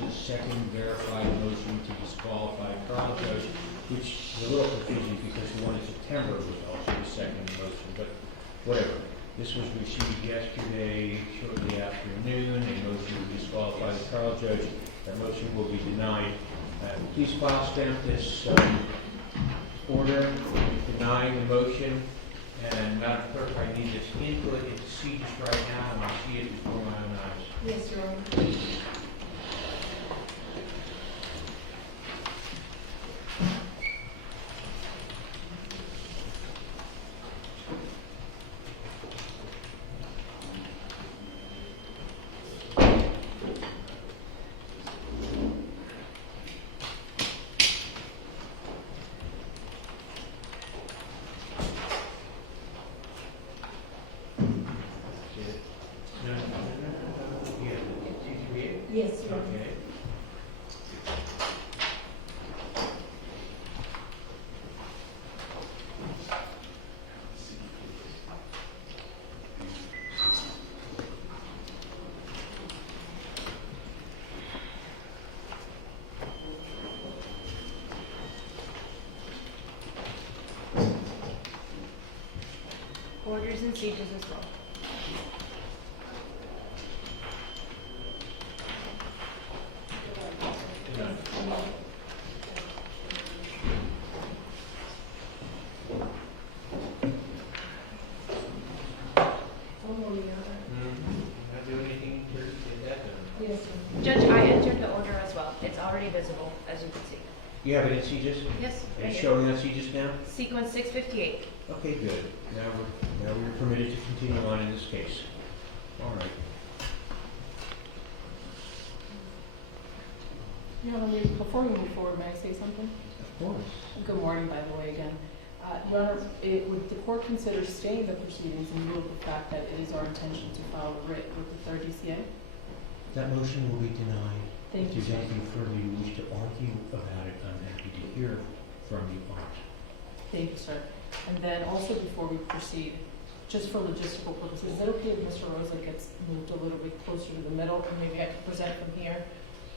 Rosa's second verified motion to disqualify trial judge, which is a little confusing because the one in September was also the second motion, but whatever. This was received yesterday, shortly after noon, a motion to disqualify the trial judge. That motion will be denied. Please file stamp this order denying the motion. And Madam Clerk, I need this input into CODIS right now, and I see it before my own eyes. Yes, Your Honor. Yes, Your Honor. Okay. Orders and sieges as well. Not do anything to get that done. Yes, sir. Judge, I entered the order as well. It's already visible, as you can see. You have it in CODIS? Yes, right It's here. showing on CODIS now? Sequence 658. Okay, good. Now we're permitted to continue on in this case. All right. Your Honor, before we move forward, may I say something? Of course. Good morning, by the way, again. Your Honor, would the court consider staying the proceedings in view of the fact that it is our intention to file a writ with the third DCA? That motion will be denied. Thank you, If sir. there's anything further you wish to argue about it, I'm happy to hear from you on it. Thank you, sir. And then also before we proceed, just for logistical purposes, is it okay if Mr. Rosa gets moved a little bit closer to the middle and maybe I can present from here?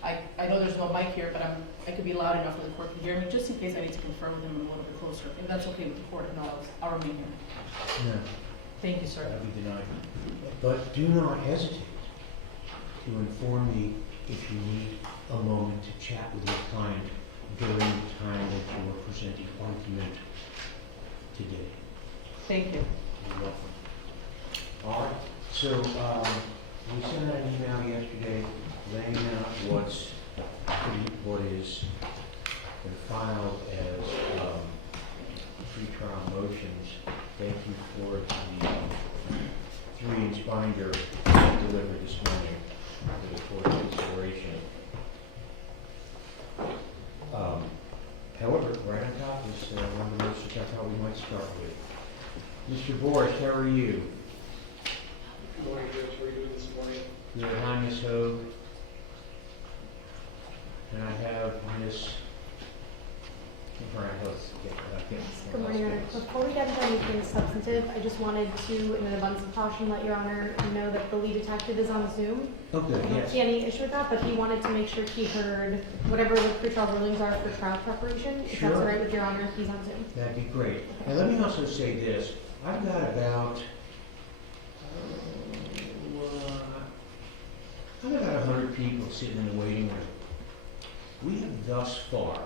I know there's no mic here, but I could be loud enough for the court to hear me, just in case I need to confer with him a little bit closer. If that's okay with the court, and I'll remain here. No, Thank you, sir. that'll be denied. But do not hesitate to inform me if you need a moment to chat with your client during the time that you are presenting argument today. Thank you. You're welcome. All right, so we sent out an email yesterday laying out what is been filed as pretrial motions. Thank you for the 3-inch binder delivered this morning for the court's consideration. However, right on top is one of the notes which I thought we might start with. Mr. Boris, how are you? Good morning, Judge. How are you doing this morning? Good. Hi, Ms. Hogue. And I have Ms. Good morning, Your Honor. Before we get into anything substantive, I just wanted to, in an abundance of caution, let Your Honor know that the lead detective is on Zoom. Oh, good, I don't yes. see any issue with that, but he wanted to make sure he heard whatever the pretrial rulings are for trial preparation. If that's all Sure. right with Your Honor, if he's on Zoom. That'd be great. And let me also say this. I've got about 100 people sitting in the waiting room. We have thus far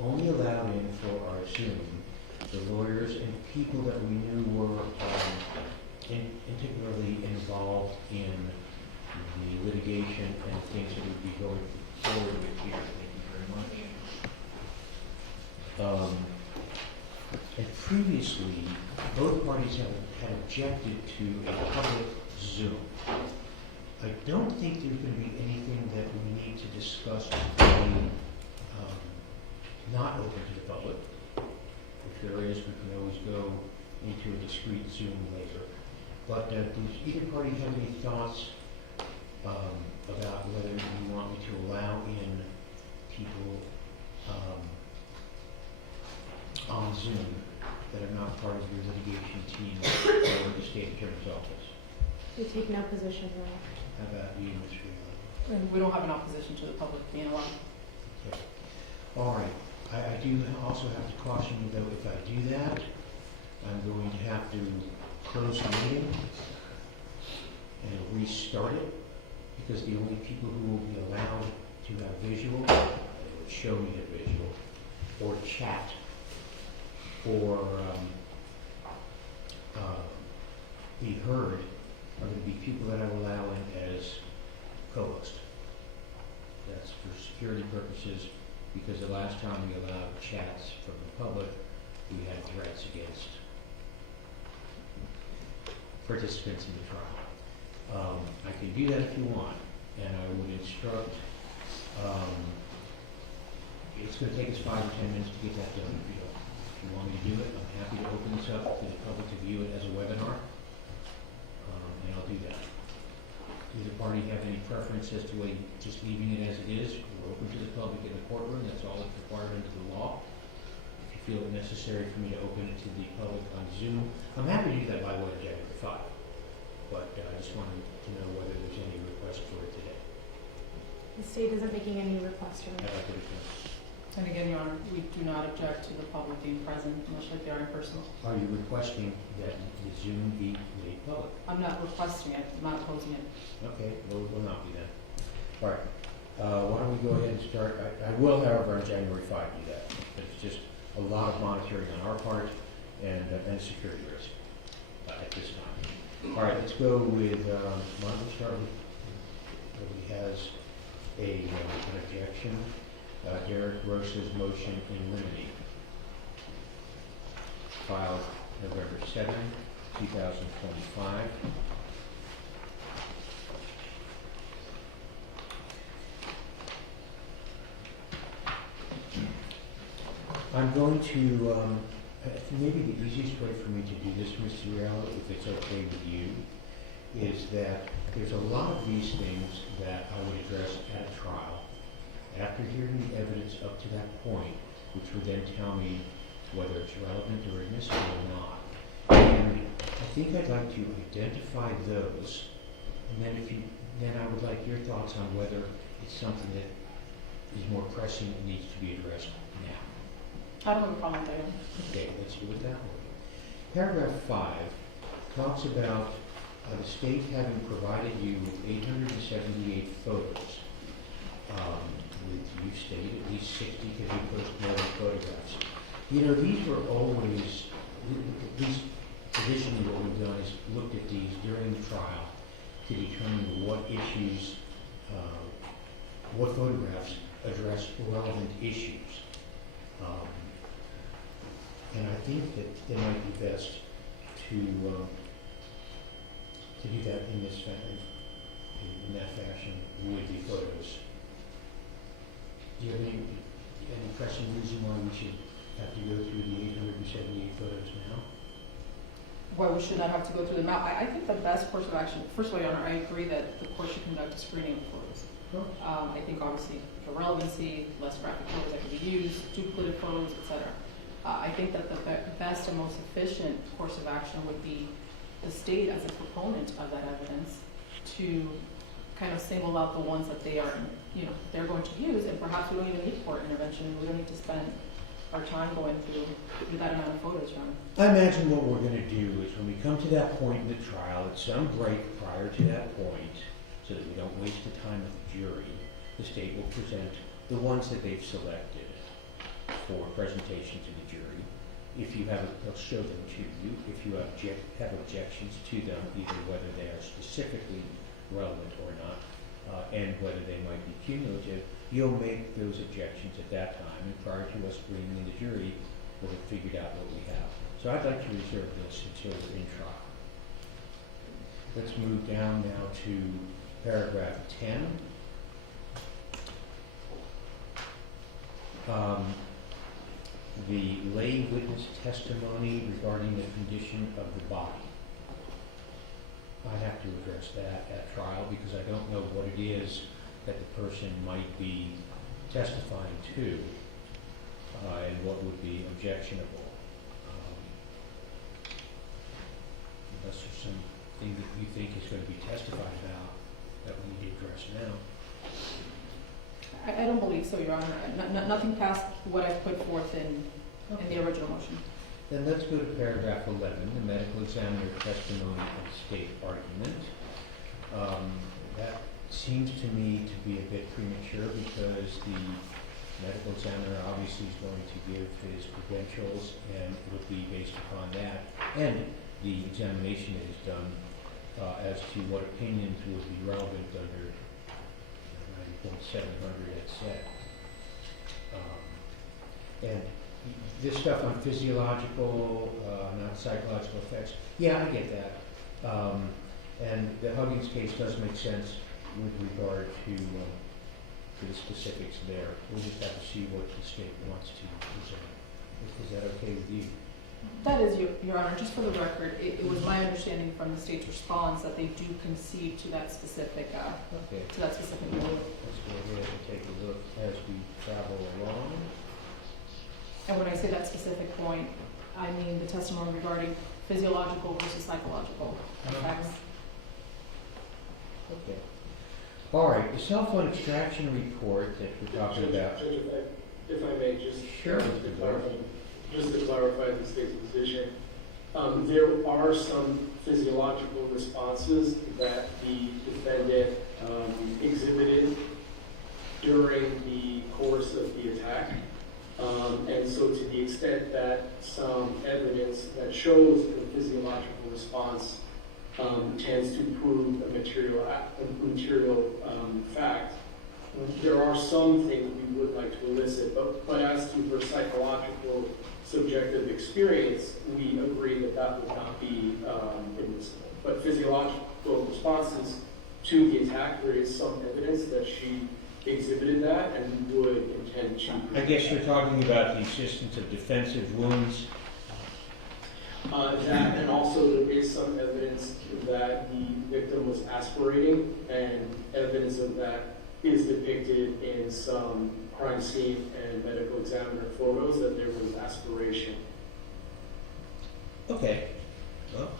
only allowed in for our Zoom the lawyers and people that we knew were particularly involved in the litigation and things that would be going forward with here. Thank you very much. And previously, both parties had objected to a public Zoom. I don't think there's going to be anything that we need to discuss today not open to the public. If there is, we can always go into a discrete Zoom later. But does either party have any thoughts about whether you want me to allow in people on Zoom that are not part of your litigation team or the state attorney's office? We take no position for that. How about you, Mr. And we don't have an opposition to the public being allowed. Okay. All right. I do also have to caution you though, if I do that, I'm going to have to close the meeting and restart it, because the only people who will be allowed to have visual, or show me a visual, or chat, or be heard, are going to be people that I allow in as co-host. That's for security purposes, because the last time we allowed chats from the public, we had threats against participants in the trial. I can do that if you want, and I would instruct, it's going to take us 5 or 10 minutes to get that done if you don't. If you want me to do it, I'm happy to open this up to the public to view it as a webinar, and I'll do that. Does the party have any preference as to whether just leaving it as it is, or open to the public in the courtroom? That's all that's required under the law. If you feel it necessary for me to open it to the public on Zoom, I'm happy to do that by way of January 5. But I just wanted to know whether there's any request for it today. The state isn't making any requests for I'd it. like to request. And again, Your Honor, we do not object to the public being present, much like they are in person. Are you requesting that the Zoom be made public? I'm not requesting it, I'm not opposing it. Okay, we'll not be that. All right, why don't we go ahead and start? I will, however, on January 5 do that. It's just a lot of monitoring on our part and security risk at this time. All right, let's go with, why don't we start with, nobody has an objection. Derek Rosa's motion in limine, filed November 7, 2025. I'm going to, maybe the easiest way for me to do this, Mr. Riello, if it's okay with you, is that there's a lot of these things that I would address at trial. After hearing the evidence up to that point, which would then tell me whether it's relevant or admissible or not. And I think I'd like to identify those, and then I would like your thoughts on whether it's something that is more pressing and needs to be addressed now. I don't have a problem with that. Okay, let's do it that way. Paragraph 5 talks about the state having provided you with 878 photos. You stated at least 60 because you posted more than photographs. You know, these were always, traditionally what we've done is looked at these during the trial to determine what issues, what photographs address relevant issues. And I think that it might be best to do that in this fashion, in that fashion with the photos. Do you have any pressing reason why we should have to go through the 878 photos now? Why we should not have to go through them now? I think the best course of action, first of all, Your Honor, I agree that the court should conduct a screening of photos. I think obviously the relevancy, less graphic photos that can be used, duplicative photos, etc. I think that the best and most efficient course of action would be the state as a proponent of that evidence to kind of single out the ones that they are, they're going to use, and perhaps we don't even need court intervention. We don't need to spend our time going through that amount of photos, Your Honor. I imagine what we're going to do is when we come to that point in the trial, at some break prior to that point, so that we don't waste the time of the jury, the state will present the ones that they've selected for presentation to the jury. If you have, they'll show them to you. If you have objections to them, either whether they are specifically relevant or not, and whether they might be cumulative, you'll make those objections at that time, and prior to us bringing in the jury, we'll have figured out what we have. So I'd like to reserve this until we're in trial. Let's move down now to paragraph 10. The lay witness testimony regarding the condition of the body. I have to address that at trial because I don't know what it is that the person might be testifying to and what would be objectionable. Unless there's something that you think is going to be testified about that we need to address now. I don't believe so, Your Honor. Nothing past what I've put forth in the original motion. Then let's go to paragraph 11, the medical examiner testimony and state argument. That seems to me to be a bit premature because the medical examiner obviously is going to give his credentials and it would be based upon that. And the examination is done as to what opinions would be relevant under 90.700 et sec. And this stuff on physiological, not psychological effects, yeah, I get that. And the Huggins case does make sense with regard to the specifics there. We'll just have to see what the state wants to present. Is that okay with you? That is, Your Honor, just for the record, it was my understanding from the state's response that they do concede to that specific, Okay, to that specific rule. let's go ahead and take a look as we travel along. And when I say that specific point, I mean the testimony regarding physiological versus psychological effects. Okay. All right, the cell phone extraction report that we're talking about. Judge, if I may, just Sure, to Mr. clarify, just to clarify the state's position, there are some physiological responses that the defendant exhibited during the course of the attack. And so to the extent that some evidence that shows the physiological response tends to prove a material fact, there are some things we would like to elicit, but as to her psychological subjective experience, we agree that that would not be admissible. But physiological responses to the attack, there is some evidence that she exhibited that and would intend to. I guess you're talking about the existence of defensive wounds. That, and also there is some evidence that the victim was aspirating, and evidence of that is depicted in some crime scene and medical examiner photos that there was aspiration. Okay, well,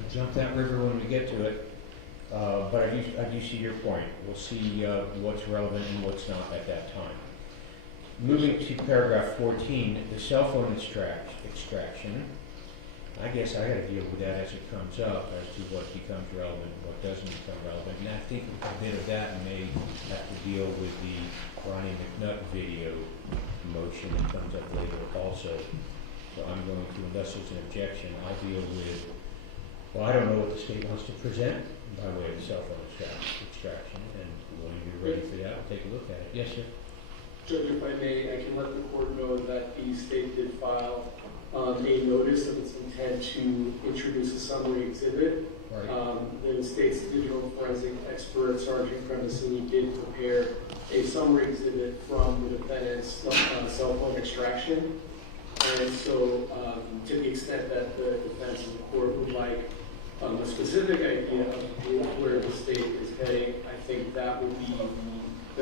we'll jump that river when we get to it. But I do see your point. We'll see what's relevant and what's not at that time. Moving to paragraph 14, the cell phone extraction. I guess I got to deal with that as it comes up, as to what becomes relevant and what doesn't become relevant. And I think a bit of that may have to deal with the Ronnie McNutt video motion that comes up later also. So I'm going to, unless there's an objection, I'll deal with, well, I don't know what the state wants to present by way of the cell phone extraction, and when you're ready for that, we'll take a look at it. Yes, sir? Judge, if I may, I can let the court know that the state did file a notice of its intent to introduce a summary exhibit. Right. The state's digital forensic expert, Sergeant Cremesini, did prepare a summary exhibit from the defendant's cell phone extraction. And so, to the extent that the defense and the court would like a specific idea of where the state is heading, I think that would be the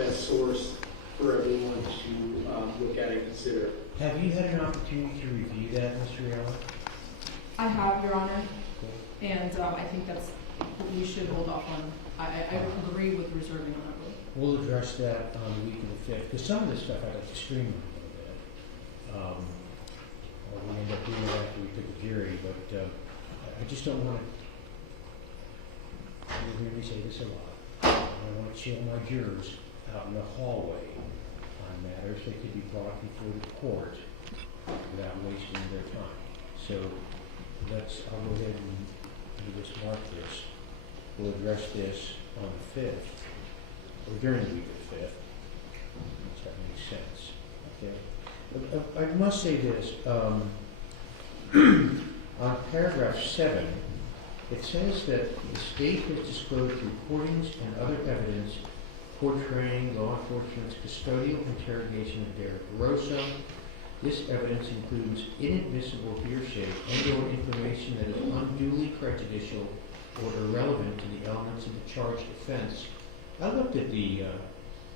best source for everyone to look at and consider. Have you had an opportunity to review that, Mr. Allen? I have, Your Honor, and I think that's what we should hold off on. I agree with reserving on that vote. We'll address that on the week of the 5th, because some of this stuff I'd like to streamline a little bit. Or we end up doing it after we pick a jury, but I just don't want to, you'll hear me say this a lot, I don't want to chill my jurors out in the hallway on matters that could be brought before the court without wasting their time. So I'll go ahead and just mark this. We'll address this on the 5th, or during the week of the 5th. Does that make sense? Okay. I must say this, on paragraph 7, it says that the state has disclosed recordings and other evidence portraying law enforcement's custodial interrogation of Derek Rosa. This evidence includes inadmissible hearsay and/or information that is unduly prejudicial or irrelevant to the elements of the charged offense. I looked at the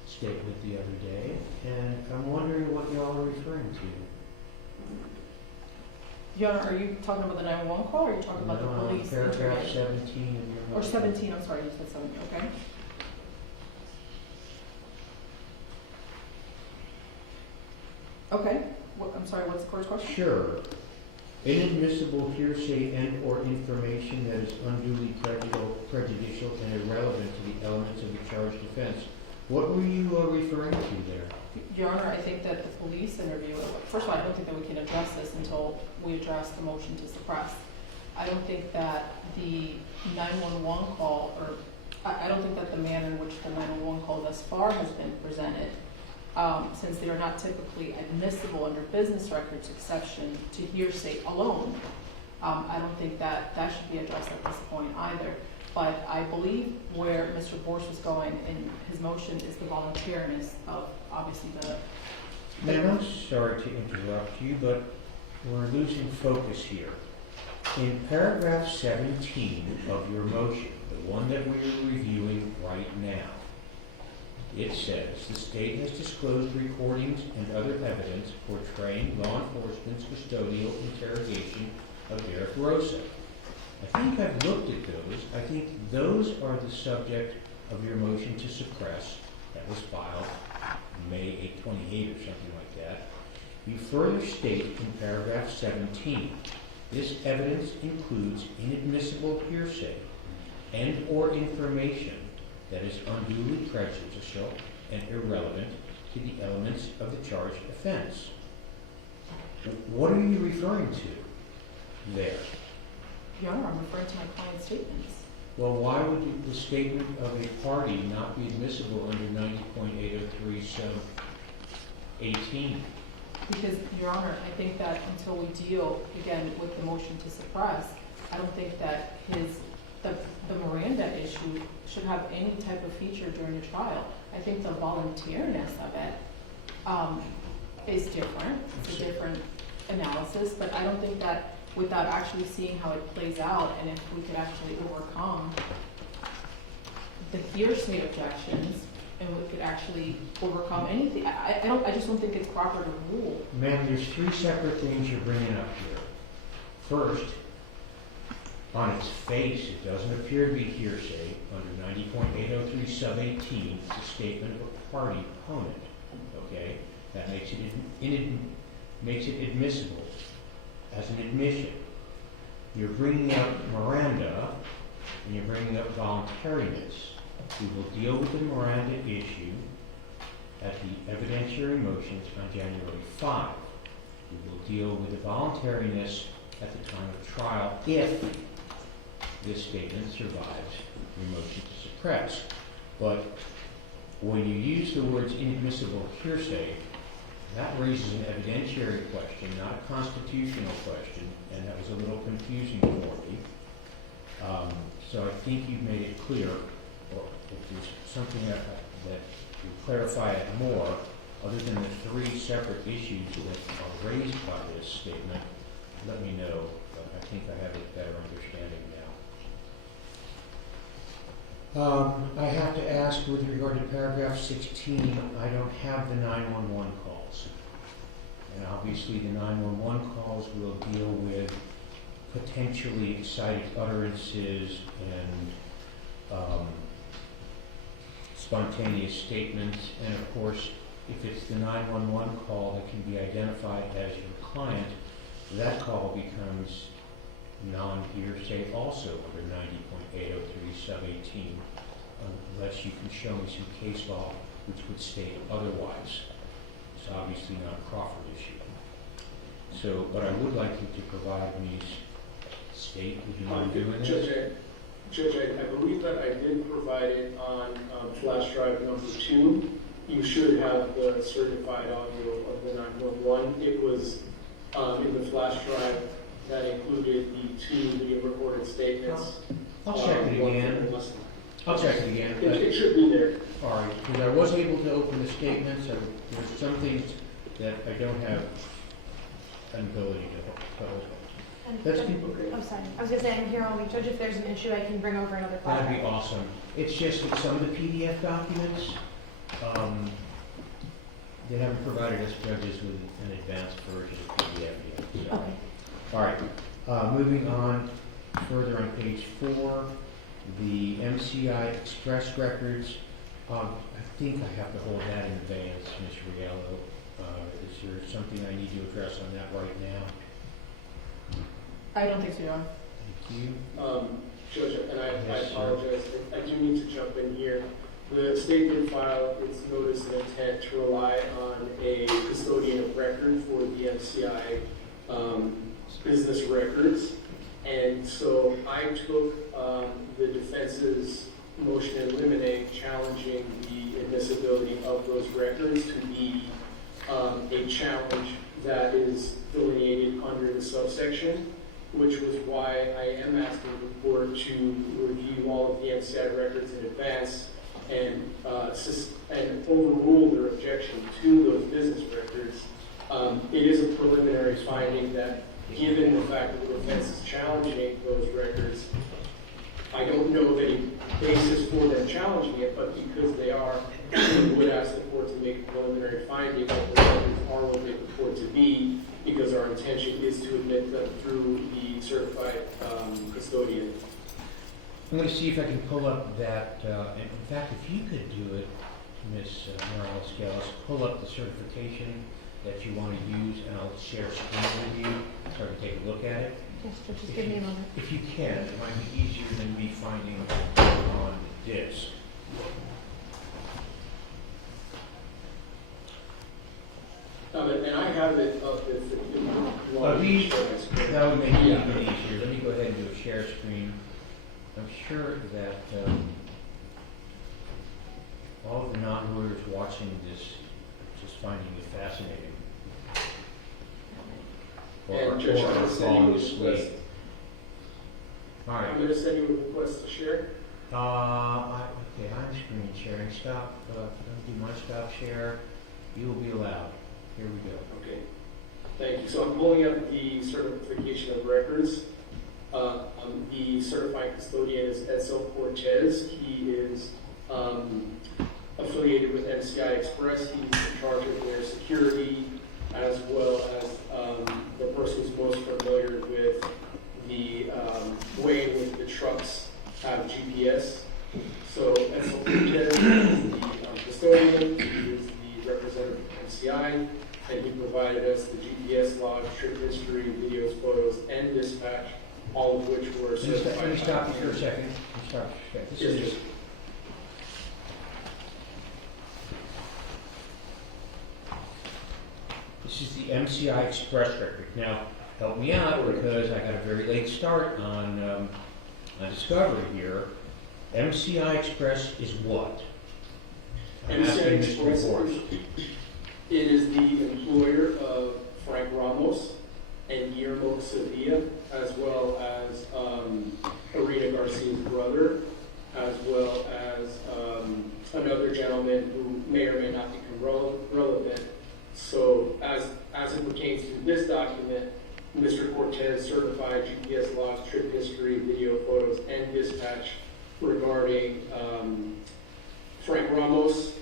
statement the other day, and I'm wondering what y'all are referring to. Your Honor, are you talking about the 911 call, or are you talking about the police Paragraph interrogation? 17 in your Or 17, I'm sorry, you said 17, okay. Okay, I'm sorry, what's the first question? Sure. Inadmissible hearsay and/or information that is unduly prejudicial and irrelevant to the elements of the charged offense. What were you referring to there? Your Honor, I think that the police interview, first of all, I don't think that we can address this until we address the motion to suppress. I don't think that the 911 call, or I don't think that the manner in which the 911 call thus far has been presented, since they are not typically admissible under business records exception to hearsay alone, I don't think that that should be addressed at this point either. But I believe where Mr. Borsch was going in his motion is the voluntariness of obviously the. Ma'am, I'm sorry to interrupt you, but we're losing focus here. In paragraph 17 of your motion, the one that we're reviewing right now, it says, the state has disclosed recordings and other evidence portraying law enforcement's custodial interrogation of Derek Rosa. I think I've looked at those. I think those are the subject of your motion to suppress that was filed May 8, 28 or something like that. You further state in paragraph 17, this evidence includes inadmissible hearsay and or information that is unduly prejudicial and irrelevant to the elements of the charged offense. What are you referring to there? Your Honor, I'm referring to my client's statements. Well, why would the statement of a party not be admissible under 90.803 sub 18? Because, Your Honor, I think that until we deal, again, with the motion to suppress, I don't think that the Miranda issue should have any type of feature during the trial. I think the voluntariness of it is different. It's a different analysis, but I don't think that without actually seeing how it plays out and if we could actually overcome the hearsay objections and we could actually overcome anything, I just don't think it's proper to rule. Ma'am, there's three separate things you're bringing up here. First, on its face, it doesn't appear to be hearsay under 90.803 sub 18. It's a statement of a party opponent. Okay, that makes it admissible as an admission. You're bringing up Miranda and you're bringing up voluntariness. We will deal with the Miranda issue at the evidentiary motions on January 5. We will deal with the voluntariness at the time of trial if this statement survives your motion to suppress. But when you use the words inadmissible hearsay, that raises an evidentiary question, not a constitutional question, and that was a little confusing for me. So I think you've made it clear, or if there's something that you clarify it more, other than the three separate issues that are raised by this statement, let me know. I think I have a better understanding now. I have to ask with regard to paragraph 16, I don't have the 911 calls. And obviously the 911 calls will deal with potentially excited utterances and spontaneous statements. And of course, if it's the 911 call that can be identified as your client, that call becomes non-hearsay also under 90.803 sub 18, unless you can show me some case law which would state otherwise. It's obviously not a Crawford issue. So, but I would like you to provide me state, would you mind doing this? Judge, I believe that I did provide it on flash drive number 2. You should have the certified audio of the 911. It was in the flash drive that included the 2 video recorded statements. I'll check it again. I'll check it again. It should be there. All right, because I was able to open the statements. There's some things that I don't have an ability to hold. That's I'm sorry. I was going to say, I'm here only, Judge, if there's an issue, I can bring over another file. That'd be awesome. It's just that some of the PDF documents, they haven't provided us judges with an advanced version of PDF yet. So. Okay. All right. Moving on further on page 4, the NCI Express records. I think I have to hold that in advance, Ms. Riello. Is there something I need to address on that right now? I don't think so, Your Honor. Thank you. Judge, and I Yes, sir. apologize, I do need to jump in here. The state did file its notice of intent to rely on a custodian of record for the NCI business records. And so I took the defense's motion in limine challenging the admissibility of those records to be a challenge that is delineated under the subsection, which was why I am asking the court to review all of the NCI records in advance and overrule their objection to those business records. It is a preliminary finding that, given the fact that the defense is challenging those records, I don't know of any basis for them challenging it, but because they are, we would ask the court to make a preliminary finding that the records are what they purport to be, because our intention is to admit them through the certified custodian. I'm going to see if I can pull up that, and in fact, if you could do it, Ms. Morales-Gales, pull up the certification that you want to use, and I'll share screen with you so I can take a look at it. Yes, Judge, just give me a moment. If you can, it might be easier than me finding on disk. And I have it up if you want to show my screen. That would make it even easier. Let me go ahead and do a share screen. I'm sure that all of the non-lawyers watching this are just finding it fascinating. And Judge, I'm going to send you a asleep. request. All right. I'm going to send you a request to share. Okay, I'm screen sharing. Stop. Don't do my stop share. You will be allowed. Here we go. Okay. Thank you. So I'm pulling up the certification of records. The certifying custodian is Edsel Cortez. He is affiliated with NCI Express. He's in charge of their security, as well as the person who's most familiar with the way in which the trucks have GPS. So Edsel Cortez is the custodian. He is the representative of NCI, and he provided us the GPS log, trip history, videos, photos, and dispatch, all of which were certified. Let me stop you for a second. Yes, This is the NCI Express record. Now, help me out because I got a very late start on discovery here. NCI Express is what? I'm NCI asking Mr. Express Morse. It is the employer of Frank Ramos and Guillermo Sevilla, as well as Irina Garcia's brother, as well as another gentleman who may or may not become relevant. So as it pertains to this document, Mr. Cortez certified GPS logs, trip history, video, photos, and dispatch regarding Frank Ramos,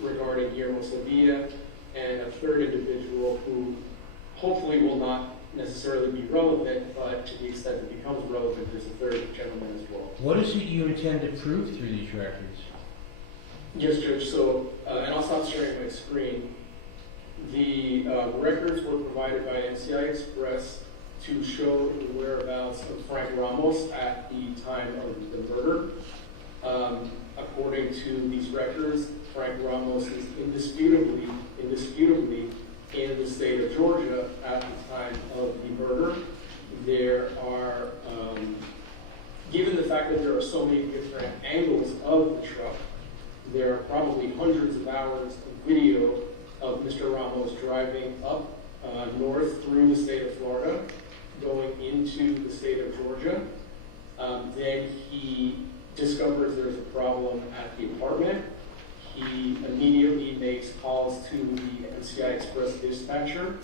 regarding Guillermo Sevilla, and a third individual who hopefully will not necessarily be relevant, but to the extent it becomes relevant, there's a third gentleman as well. What is it you intend to prove through these records? Yes, Judge. So, and I'll stop sharing my screen. The records were provided by NCI Express to show the whereabouts of Frank Ramos at the time of the murder. According to these records, Frank Ramos is indisputably in the state of Georgia at the time of the murder. There are, given the fact that there are so many different angles of the truck, there are probably hundreds of hours of video of Mr. Ramos driving up north through the state of Florida, going into the state of Georgia. Then he discovers there's a problem at the apartment. He immediately makes calls to the NCI Express dispatcher.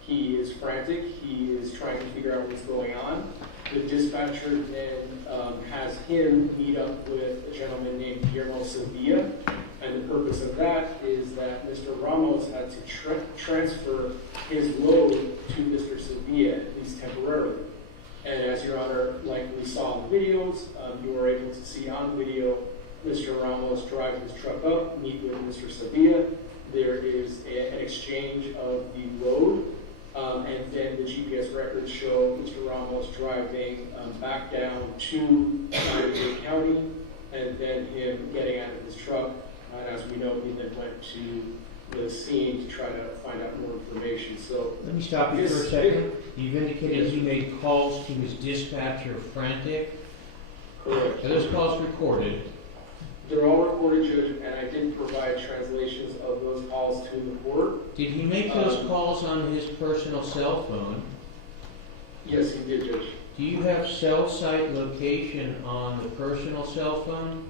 He is frantic. He is trying to figure out what's going on. The dispatcher then has him meet up with a gentleman named Guillermo Sevilla. And the purpose of that is that Mr. Ramos had to transfer his load to Mr. Sevilla, at least temporarily. And as Your Honor likely saw in the videos, you were able to see on video Mr. Ramos drive his truck up, meet with Mr. Sevilla. There is an exchange of the load, and then the GPS records show Mr. Ramos driving back down to Miami-Dade County, and then him getting out of his truck. And as we know, he then went to the scene to try to find out more information. So Let me stop you for a second. You've indicated he made calls to his dispatcher frantic. correct. Are those calls recorded? They're all recorded, Judge, and I did provide translations of those calls to the court. Did he make those calls on his personal cell phone? Yes, he did, Judge. Do you have cell site location on the personal cell phone?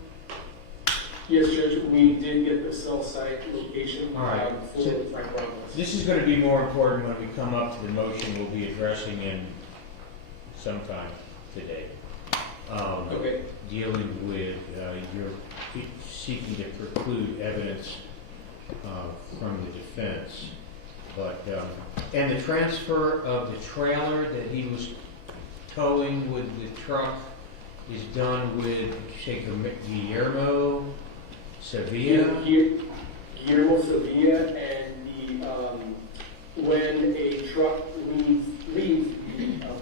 Yes, Judge, we did get the cell site location All right. for So- Frank Ramos. This is going to be more important when we come up to the motion we'll be addressing in sometime today. Okay. Dealing with your seeking to preclude evidence from the defense. But, and the transfer of the trailer that he was towing with the truck is done with, did you say Guillermo Sevilla? Guillermo Sevilla, and when a truck leaves the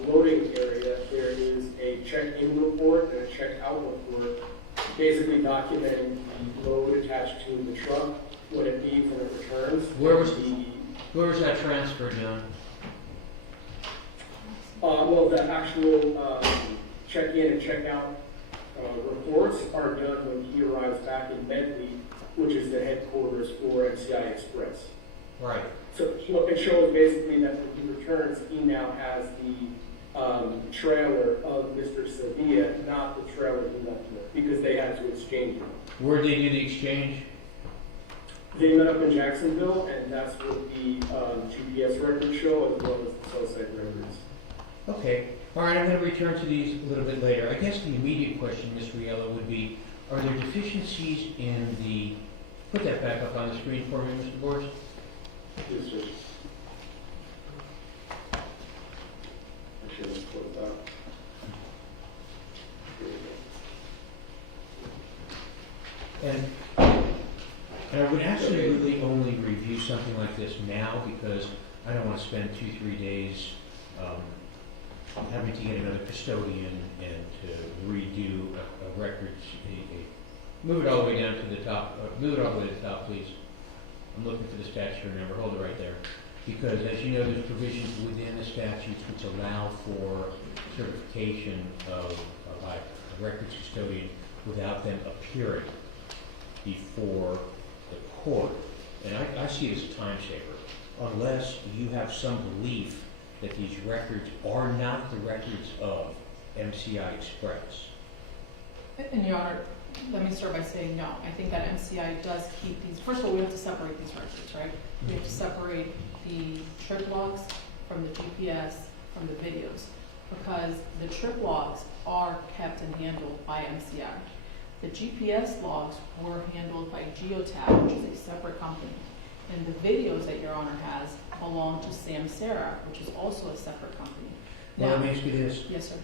loading area, there is a check-in report and a check-out report, basically documenting the load attached to the truck, what it leaves and it returns. Where was that transfer done? Well, the actual check-in and check-out reports are done when he arrives back in Bentley, which is the headquarters for NCI Express. Right. So it shows basically that when he returns, he now has the trailer of Mr. Sevilla, not the trailer he left with, because they had to exchange it. Where did they do the exchange? They met up in Jacksonville, and that's what the GPS records show, as well as the cell site records. Okay. All right, I'm going to return to these a little bit later. I guess the immediate question, Ms. Riella, would be, are there deficiencies in the, put that back up on the screen for me, Mr. Boris? Yes, Judge. I should have put that. Here we go. And I would actually really only review something like this now because I don't want to spend 2-3 days having to get another custodian and to redo a records, move it all the way down to the top, move it all the way to the top, please. I'm looking for the statutory number, hold it right there. Because as you know, there's provisions within the statutes which allow for certification of a records custodian without them appearing before the court. And I see it as a time saver, unless you have some belief that these records are not the records of NCI Express. And Your Honor, let me start by saying no. I think that NCI does keep these, first of all, we have to separate these records, right? We have to separate the trip logs from the GPS, from the videos, because the trip logs are kept and handled by NCI. The GPS logs were handled by Geotab, which is a separate company. And the videos that Your Honor has belong to Sam Sarah, which is also a separate company. Well, Now, let me ask you this. yes, sir.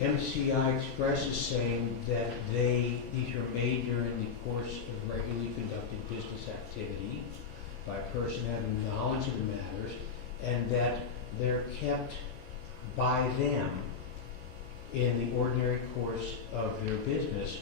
NCI Express is saying that these are made during the course of regularly conducted business activity by a person having knowledge of the matters, and that they're kept by them in the ordinary course of their business.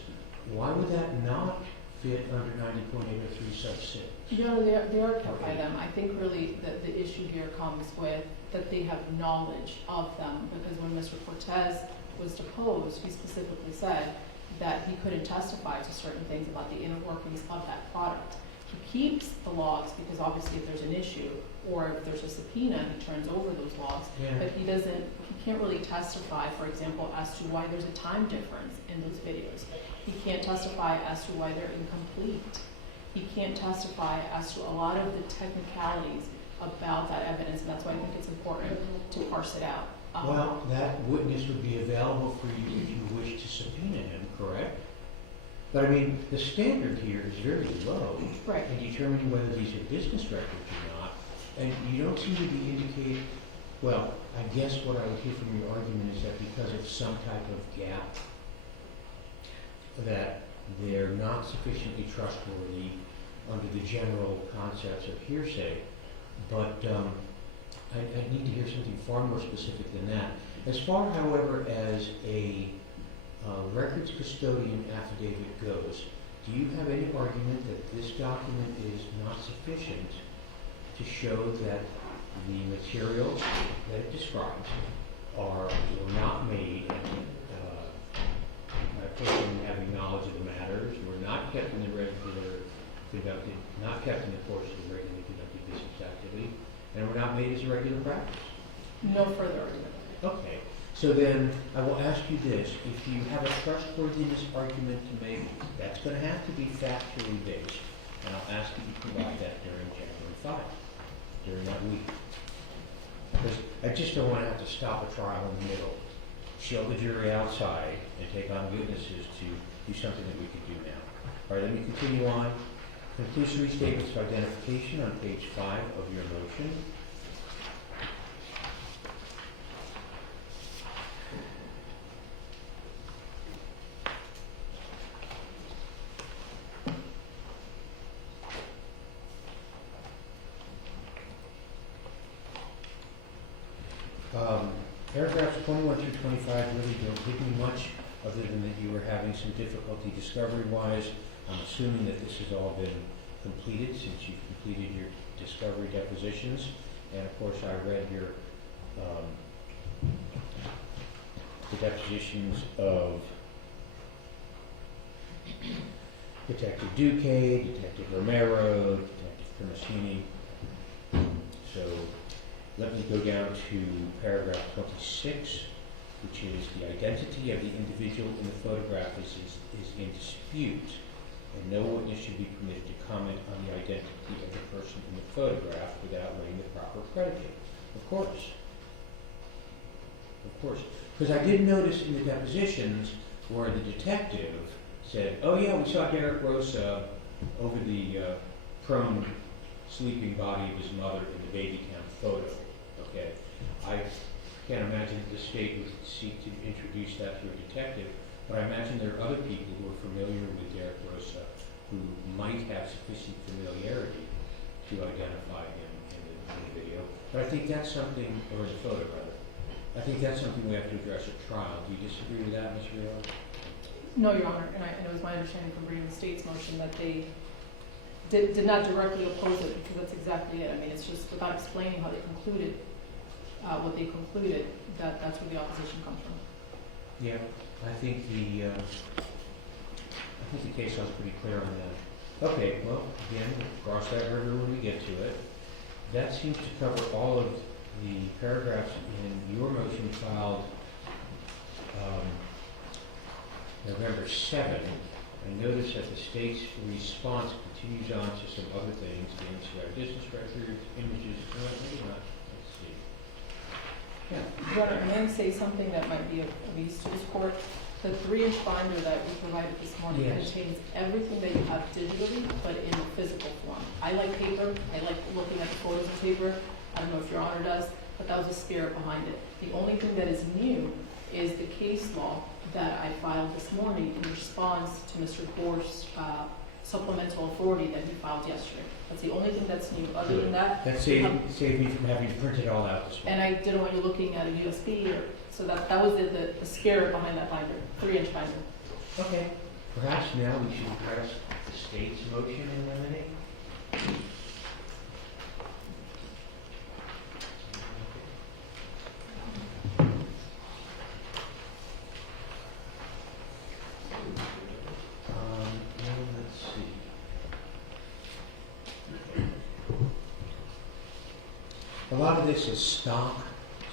Why would that not fit under 90.803 sub 6? Your Honor, they are kept by them. I think really that the issue here comes with that they have knowledge of them, because when Mr. Cortez was deposed, he specifically said that he couldn't testify to certain things about the inner workings of that product. He keeps the logs because obviously if there's an issue or if there's a subpoena, he turns over those logs, but he can't really testify, for example, as to why there's a time difference in those videos. He can't testify as to why they're incomplete. He can't testify as to a lot of the technicalities about that evidence, and that's why I think it's important to parse it out. Well, that witness would be available for you if you wish to subpoena him, correct? But I mean, the standard here is very low Right. in determining whether these are business records or not. And you don't seem to be indicating, well, I guess what I would hear from your argument is that because of some type of gap, that they're not sufficiently trustworthy under the general concepts of hearsay. but I need to hear something far more specific than that. As far, however, as a records custodian affidavit goes, do you have any argument that this document is not sufficient to show that the materials that it describes were not made by a person having knowledge of the matters, were not kept in the not kept in the course of the regularly conducted business activity, and were not made as a regular practice? No further argument. Okay, so then I will ask you this. If you have a trustworthiness argument to make, that's going to have to be factually based, and I'll ask that you provide that during January 5, during that week. Because I just don't want to have to stop a trial in the middle, show the jury outside, and take on witnesses to do something that we could do now. All right, let me continue on. Conclusory statements of identification on page 5 of your motion. Paragraphs 21 through 25 really don't give me much, other than that you were having some difficulty discovery-wise. I'm assuming that this has all been completed since you've completed your discovery depositions. And of course, I read your the depositions of Detective Duque, Detective Romero, Detective Primasini. So let me go down to paragraph 26, which is the identity of the individual in the photograph is in dispute, and no witness should be permitted to comment on the identity of the person in the photograph without laying the proper predicate. Of course. Of course. Because I did notice in the depositions where the detective said, oh yeah, we saw Derek Rosa over the prone sleeping body of his mother in the baby cam photo. Okay, I can't imagine that the state would seek to introduce that to a detective, but I imagine there are other people who are familiar with Derek Rosa who might have sufficient familiarity to identify him in the video. But I think that's something, or in the photo rather, I think that's something we have to address at trial. Do you disagree with that, Ms. Rio? No, Your Honor, and it was my understanding from reading the state's motion that they did not directly oppose it, because that's exactly it. I mean, it's just without explaining how they concluded what they concluded, that's where the opposition comes from. Yeah, I think the case law is pretty clear on that. Okay, well, again, we'll cross that river when we get to it. That seems to cover all of the paragraphs in your motion filed November 7. I notice that the state's response continues on to some other things, the NCI business records, images, maybe not. Let's see. Yeah. Your Honor, may I say something that might be of use to this court? The 3-inch binder that we provided this morning Yes. contains everything that you have digitally, but in a physical form. I like paper. I like looking at the photos of paper. I don't know if Your Honor does, but that was the spirit behind it. The only thing that is new is the case law that I filed this morning in response to Mr. Gore's supplemental authority that he filed yesterday. That's the only thing that's new. Other than that, That saved me from having to print it all out this morning. and I didn't want you looking at a USB, so that was the spirit behind that binder, 3-inch binder. Okay. Perhaps now we should address the state's motion in limine. Let's see. A lot of this is stock,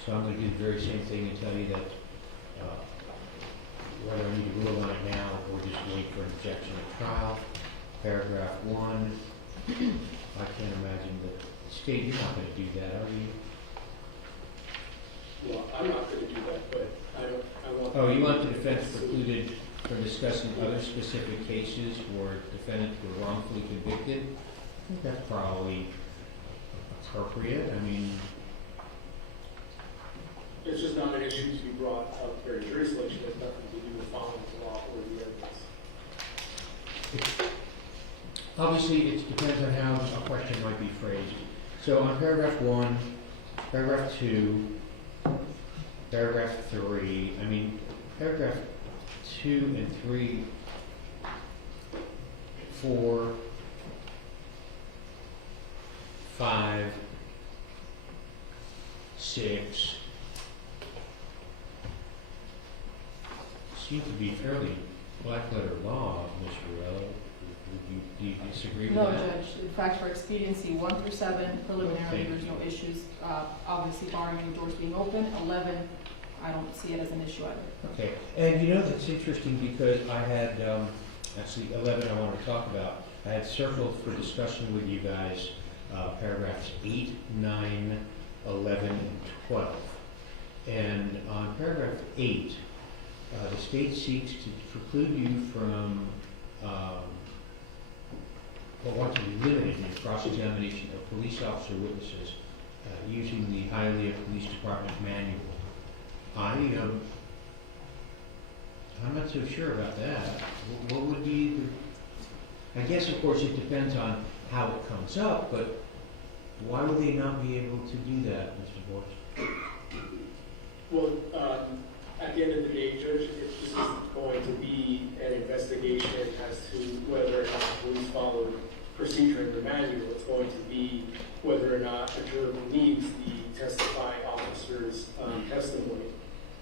so I'm going to do the very same thing and tell you that whether I need to rule on it now or just wait for an objection at trial. Paragraph 1. I can't imagine that state, you're not going to do that, are you? Well, I'm not going to do that, but I want. Oh, you want the defense precluded from discussing other specific cases where defendants were wrongfully convicted? I think that's probably appropriate. I mean, It's just not an issue to be brought up for jury selection. It has nothing to do with following the law or the evidence. obviously it depends on how a question might be phrased. So on paragraph 1, paragraph 2, paragraph 3, I mean, paragraph 2 and 3, 4, 5, 6 seem to be fairly black letter law, Mr. Morello. Do you disagree with No, that? Judge, in fact, for expediency, 1 through 7, preliminary, Thank there's no issues, obviously barring any doors being open. 11, I don't see it as an issue either. Okay, and you know, that's interesting because I had, actually 11 I want to talk about. I had circled for discussion with you guys, paragraphs 8, 9, 11, and 12. And on paragraph 8, the state seeks to preclude you from, or want to be limited in cross-examination of police officer witnesses using the Hialeah Police Department manual. I'm not so sure about that. What would be the, I guess, of course, it depends on how it comes up, but why would they not be able to do that, Mr. Boyce? Well, at the end of the day, Judge, if this is going to be an investigation as to whether or not the police followed procedure in the manual, it's going to be whether or not a juror believes the testifying officer's testimony.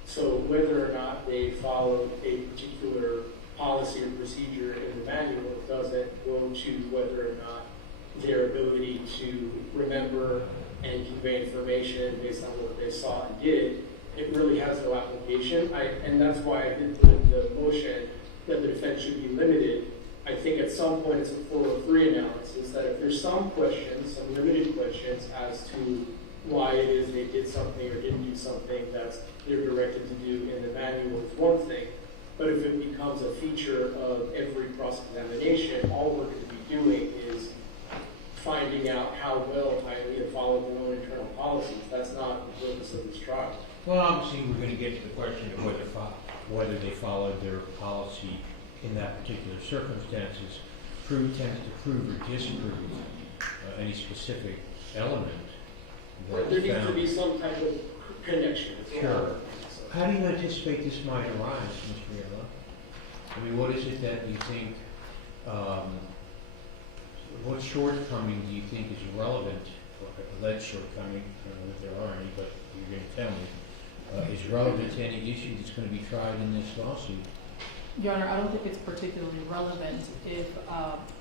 So whether or not they followed a particular policy or procedure in the manual doesn't go to whether or not their ability to remember and convey information based on what they saw and did. It really has no application. And that's why I did put in the motion that the defense should be limited. I think at some point it's a 403 analysis that if there's some questions, some limited questions as to why it is they did something or didn't do something that they're directed to do in the manual is one thing. But if it becomes a feature of every cross-examination, all we're going to be doing is finding out how well Hialeah followed their own internal policies. That's not the purpose of this trial. Well, obviously, we're going to get to the question of whether they followed their policy in that particular circumstances. Tends to prove or disprove any specific element. But there needs to be some type of connection. Sure. How do you anticipate this might arise, Mr. Riella? I mean, what is it that you think, what shortcoming do you think is relevant, or alleged shortcoming, I don't know if there are any, but you're going to tell me, is relevant to any issue that's going to be tried in this lawsuit? Your Honor, I don't think it's particularly relevant if,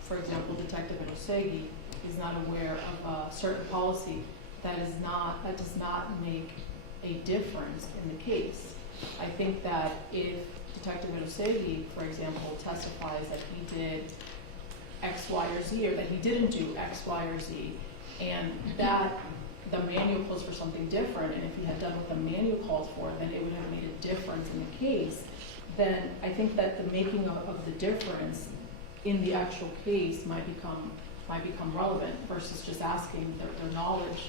for example, Detective Osegi is not aware of a certain policy that does not make a difference in the case. I think that if Detective Osegi, for example, testifies that he did X, Y, or Z, or that he didn't do X, Y, or Z, and that the manual calls for something different, and if he had done what the manual calls for, then it would have made a difference in the case, then I think that the making of the difference in the actual case might become relevant versus just asking their knowledge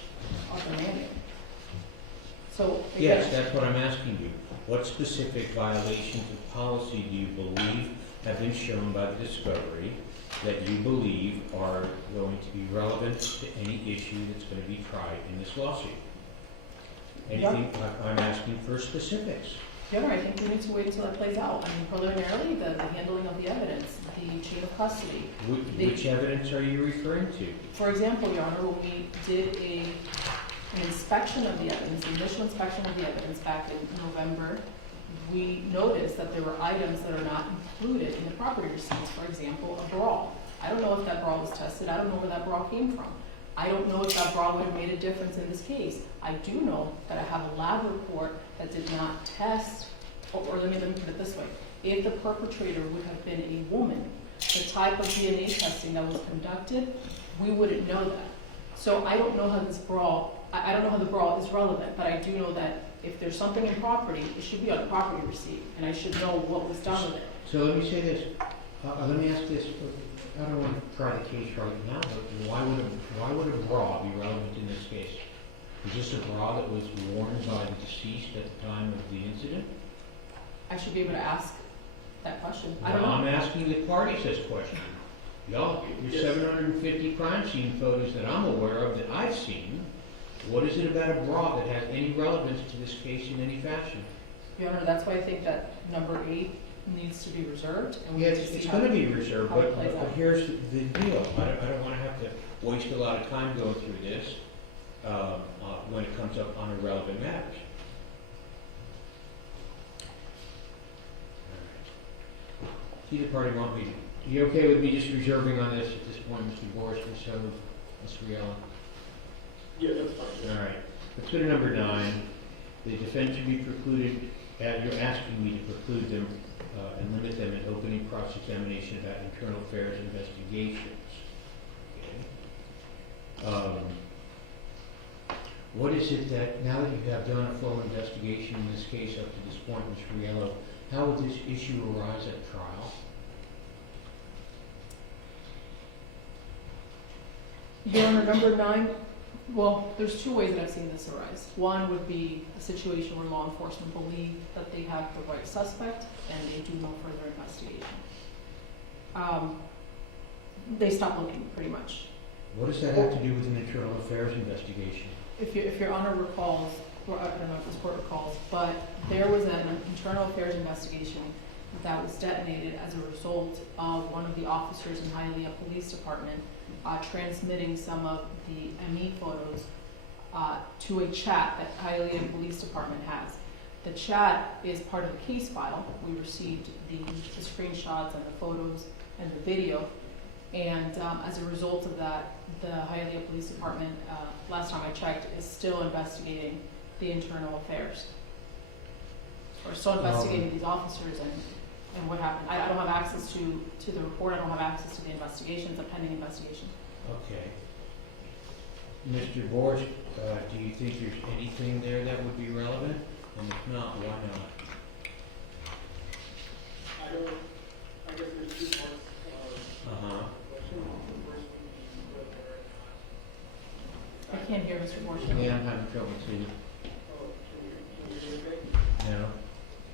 of the manual. So again, Yes, that's what I'm asking you. What specific violations of policy do you believe have been shown by the discovery that you believe are going to be relevant to any issue that's going to be tried in this lawsuit? Anything? I'm asking for specifics. Your Honor, I think we need to wait until it plays out. I mean, preliminarily, the handling of the evidence, the chain of custody. Which evidence are you referring to? For example, Your Honor, when we did an inspection of the evidence, the initial inspection of the evidence back in November, we noticed that there were items that are not included in the property receipts. For example, a bra. I don't know if that bra was tested. I don't know where that bra came from. I don't know if that bra would have made a difference in this case. I do know that I have a lab report that did not test, or let me put it this way. If the perpetrator would have been a woman, the type of DNA testing that was conducted, we wouldn't know that. So I don't know how this bra, I don't know how the bra is relevant, but I do know that if there's something in property, it should be on the property receipt, and I should know what was done with it. So let me say this. Let me ask this. I don't want to try the case right now, but why would a bra be relevant in this case? Is this a bra that was worn by the deceased at the time of the incident? I should be able to ask that question. I Well, don't know. I'm asking the parties this question. Y'all, your Yes. 750 crime scene photos that I'm aware of, that I've seen, what is it about a bra that has any relevance to this case in any fashion? Your Honor, that's why I think that number 8 needs to be reserved, and we Yeah, need to it's see how. gonna be reserved, how it but plays out. here's the deal. I don't wanna have to waste a lot of time going through this, when it comes up on irrelevant matters. Either party want me, you okay with me just reserving on this at this point, Mr. Boris, Ms. Ho, Ms. Riella? Yeah, that's fine. All right, let's go to number 9. The defense should be precluded, you're asking me to preclude them and limit them in opening cross-examination about internal affairs investigations. Okay. What is it that, now that you have done a full investigation in this case up to this point, Mr. Riello, how would this issue arise at trial? Your Honor, number 9, well, there's 2 ways that I've seen this arise. One would be a situation where law enforcement believe that they have the right suspect and they do no further investigation. They stop looking, pretty much. What does that have to do with an internal affairs investigation? If Your Honor recalls, or I don't know if this court recalls, but there was an internal affairs investigation that was detonated as a result of one of the officers in Hialeah Police Department transmitting some of the ME photos to a chat that Hialeah Police Department has. The chat is part of the case file. We received the screenshots and the photos and the video, and as a result of that, the Hialeah Police Department, last time I checked, is still investigating the internal affairs. Or still investigating these officers and what happened. I don't have access to the report, I don't have access to the investigation, it's a pending investigation. Okay. Mr. Boris, do you think there's anything there that would be relevant? And if not, why not? I guess there's 2 parts of Uh-huh. the question. The first would be whether or I not. can't hear Mr. Borsch. Yeah, I'm having trouble seeing. Oh, can you hear me okay? No.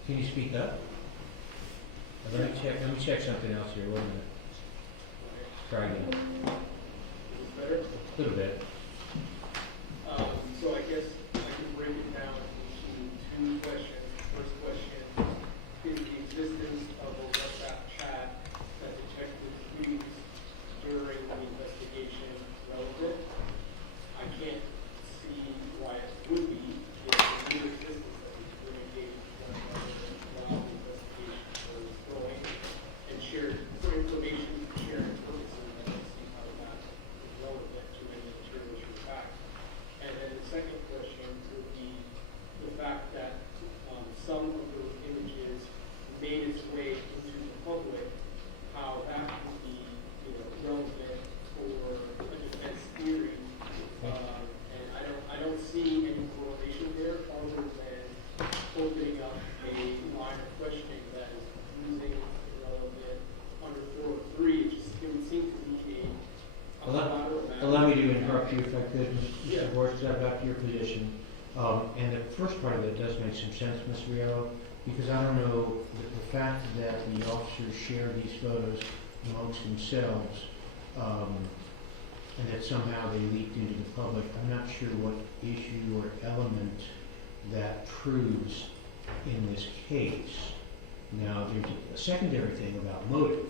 Can you speak up? Let me check something else here. Wait a minute. Try again. Is this better? A little bit. So I guess I can break it down into 2 questions. First question, is the existence of a WhatsApp chat that detectives used during the investigation relevant? I can't see why it would be if the new existence that we communicated with one another while the investigation was going and shared some information for sharing purposes. I don't see how that is relevant to any material issue fact. And then the second question would be the fact that some of those images made its way into the public, how that would be, relevant for a defense theory. And I don't see any correlation there other than opening up a line of questioning that is using irrelevant under 403. It would seem to be a collateral matter. Allow me to interrupt you if I could, Yeah. Mr. Boris, because I've got your position. And the first part of it does make some sense, Ms. Riello, because I don't know, the fact that the officers share these photos amongst themselves, and that somehow they leaked into the public, I'm not sure what issue or element that proves in this case. Now, there's a secondary thing about motive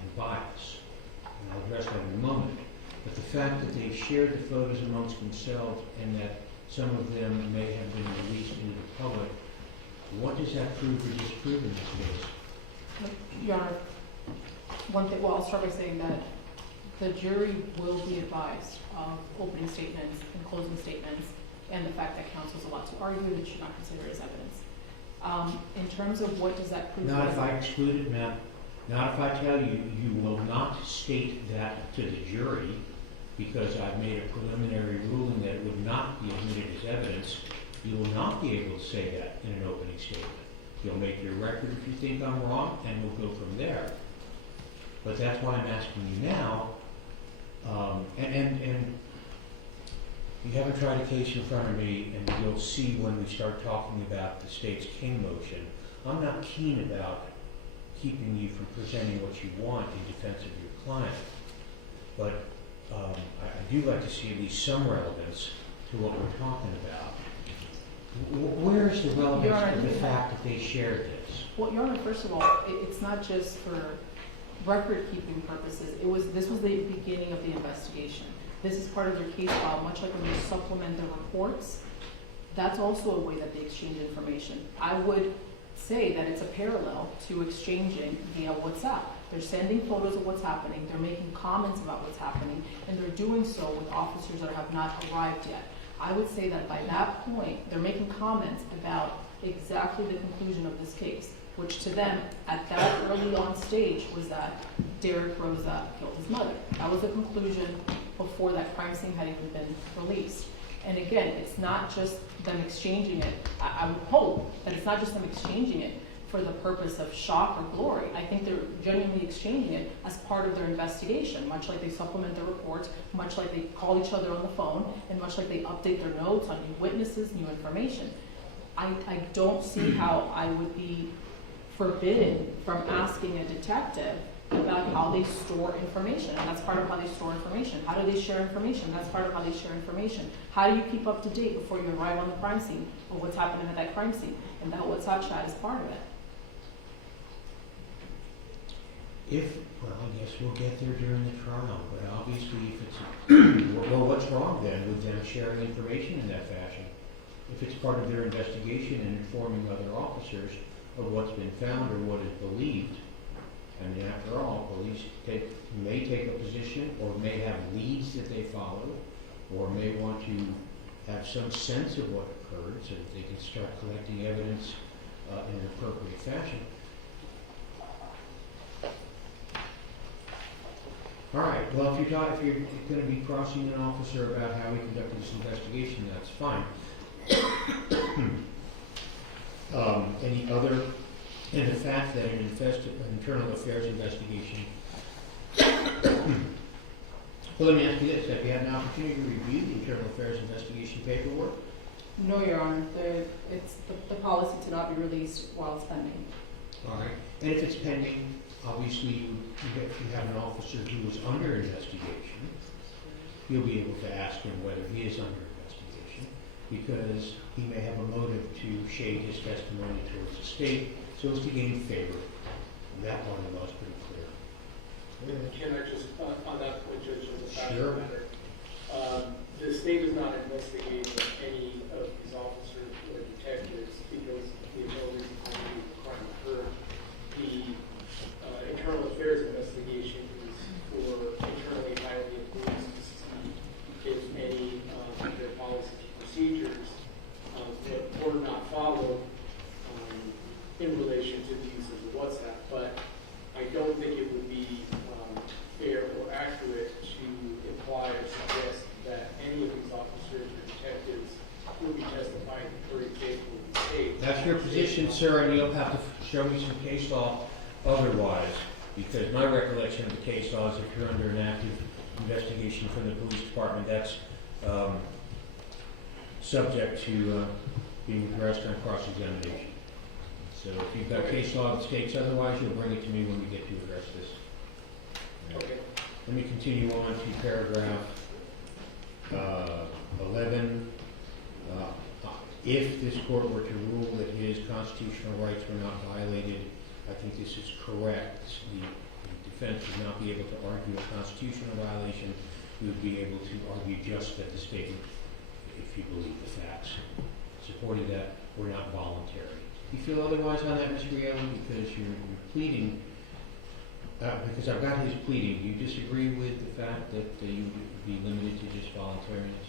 and bias, and I'll address that in a moment. But the fact that they shared the photos amongst themselves and that some of them may have been released into the public, what does that prove or disprove in this case? Your Honor, one thing, well, I'll start by saying that the jury will be advised of opening statements and closing statements and the fact that counsel is allowed to argue and should not consider it as evidence. In terms of what does that prove? Not if I exclude it, ma'am. Not if I tell you, you will not state that to the jury because I've made a preliminary ruling that it would not be admitted as evidence. You will not be able to say that in an opening statement. You'll make your record if you think I'm wrong, and we'll go from there. But that's why I'm asking you now, and you haven't tried a case in front of me, and you'll see when we start talking about the state's King motion, I'm not keen about keeping you from presenting what you want in defense of your client. but I do like to see at least some relevance to what we're talking about. Where is the relevance Your Honor, of the fact that they shared this? Well, Your Honor, first of all, it's not just for record-keeping purposes. This was the beginning of the investigation. This is part of their case file, much like when they supplement their reports. That's also a way that they exchange information. I would say that it's a parallel to exchanging via WhatsApp. They're sending photos of what's happening, they're making comments about what's happening, and they're doing so with officers that have not arrived yet. I would say that by that point, they're making comments about exactly the conclusion of this case, which to them, at that early on stage, was that Derek Rosa killed his mother. That was the conclusion before that crime scene had even been released. And again, it's not just them exchanging it. I would hope that it's not just them exchanging it for the purpose of shock or glory. I think they're genuinely exchanging it as part of their investigation, much like they supplement their reports, much like they call each other on the phone, and much like they update their notes on new witnesses, new information. I don't see how I would be forbidden from asking a detective about how they store information, and that's part of how they store information. How do they share information? That's part of how they share information. How do you keep up to date before you arrive on the crime scene or what's happening at that crime scene? And that WhatsApp chat is part of it. Well, I guess we'll get there during the trial, but obviously if it's, well, what's wrong then with them sharing information in that fashion? If it's part of their investigation and informing other officers of what's been found or what is believed, and after all, police may take a position or may have leads that they follow or may want to have some sense of what occurred so that they can start collecting evidence in an appropriate fashion. All right, well, if you're going to be crossing an officer about how we conducted this investigation, that's fine. Any other, and the fact that an internal affairs investigation, well, let me ask you this, have you had an opportunity to review the internal affairs investigation paperwork? No, Your Honor. It's the policy to not be released while it's pending. All right, and if it's pending, obviously if you have an officer who is under investigation, you'll be able to ask him whether he is under investigation, because he may have a motive to shade his testimony towards the state so as to gain favor. And that one of the law is pretty clear. Can I just, on that point, Judge, on the fact Sure. of the matter, the state is not investigating any of these officers or detectives because the no reason to believe the crime occurred. The internal affairs investigation is for internally hired employees to see if any of their policies and procedures were not followed in relation to the use of the WhatsApp. But I don't think it would be fair or accurate to imply or suggest that any of these officers or detectives will be testifying, for example, in the state. That's your position, sir, and you'll have to show me some case law otherwise, because my recollection of the case law is if you're under an active investigation from the police department, that's subject to being addressed on cross-examination. So if you've got case law that states otherwise, you'll bring it to me when we get to address this. Okay. Let me continue on to paragraph 11. If this court were to rule that his constitutional rights were not violated, I think this is correct. The defense would not be able to argue a constitutional violation. You would be able to argue just that the statement, if you believe the facts supporting that, were not voluntary. Do you feel otherwise on that, Mr. Allen? Because you're pleading, because I've got his pleading. Do you disagree with the fact that you would be limited to just voluntariness?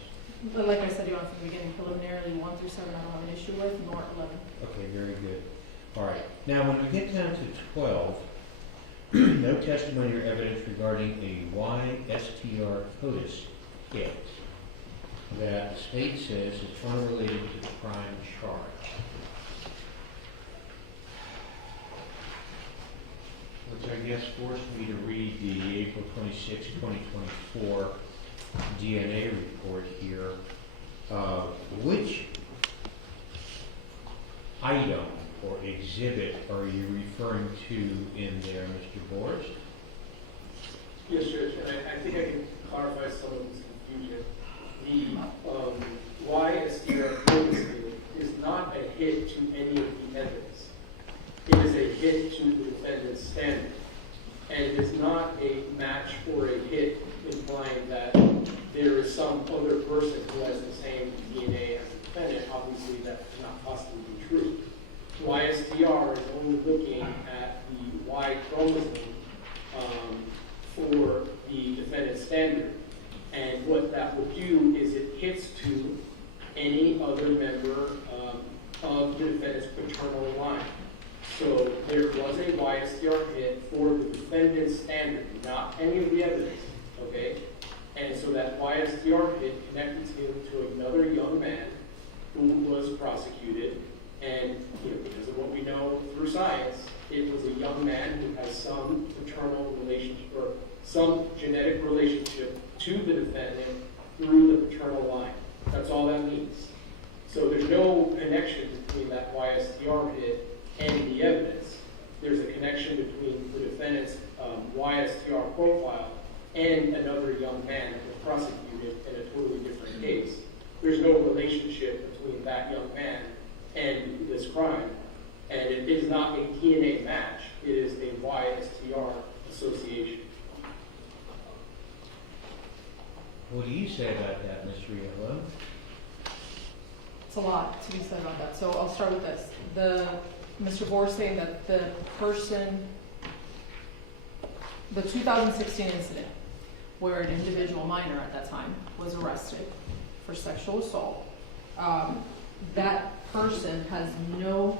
But like I said, Your Honor, from the beginning, preliminarily 1 through 7 I don't have an issue with, nor 11. Okay, very good. All right. Now, when we get down to 12, no testimony or evidence regarding a YSTR CODIS hit that the state says it's unrelated to the crime charge. Which I guess forced me to read the April 26, 2024 DNA report here. Which item or exhibit are you referring to in there, Mr. Boris? Yes, Judge, and I think I can clarify some of this confusion. The YSDR statement is not a hit to any of the evidence. It is a hit to the defendant's standard. And it is not a match or a hit implying that there is some other person who has the same DNA as the defendant. Obviously, that cannot possibly be true. YSDR is only looking at the Y chromosome for the defendant's standard. And what that will do is it hits to any other member of the defendant's paternal line. So there was a YSDR hit for the defendant's standard, not any of the evidence, okay? And so that YSDR hit connected him to another young man who was prosecuted. And because of what we know through science, it was a young man who has some paternal relationship or some genetic relationship to the defendant through the paternal line. That's all that means. So there's no connection between that YSDR hit and the evidence. There's a connection between the defendant's YSDR profile and another young man that was prosecuted in a totally different case. There's no relationship between that young man and this crime, and it is not a DNA match. It is a YSDR association. What do you say about that, Mr. Riello? It's a lot to be said about that. So I'll start with this. Mr. Bohr saying that the 2016 incident where an individual minor at that time was arrested for sexual assault, that person has no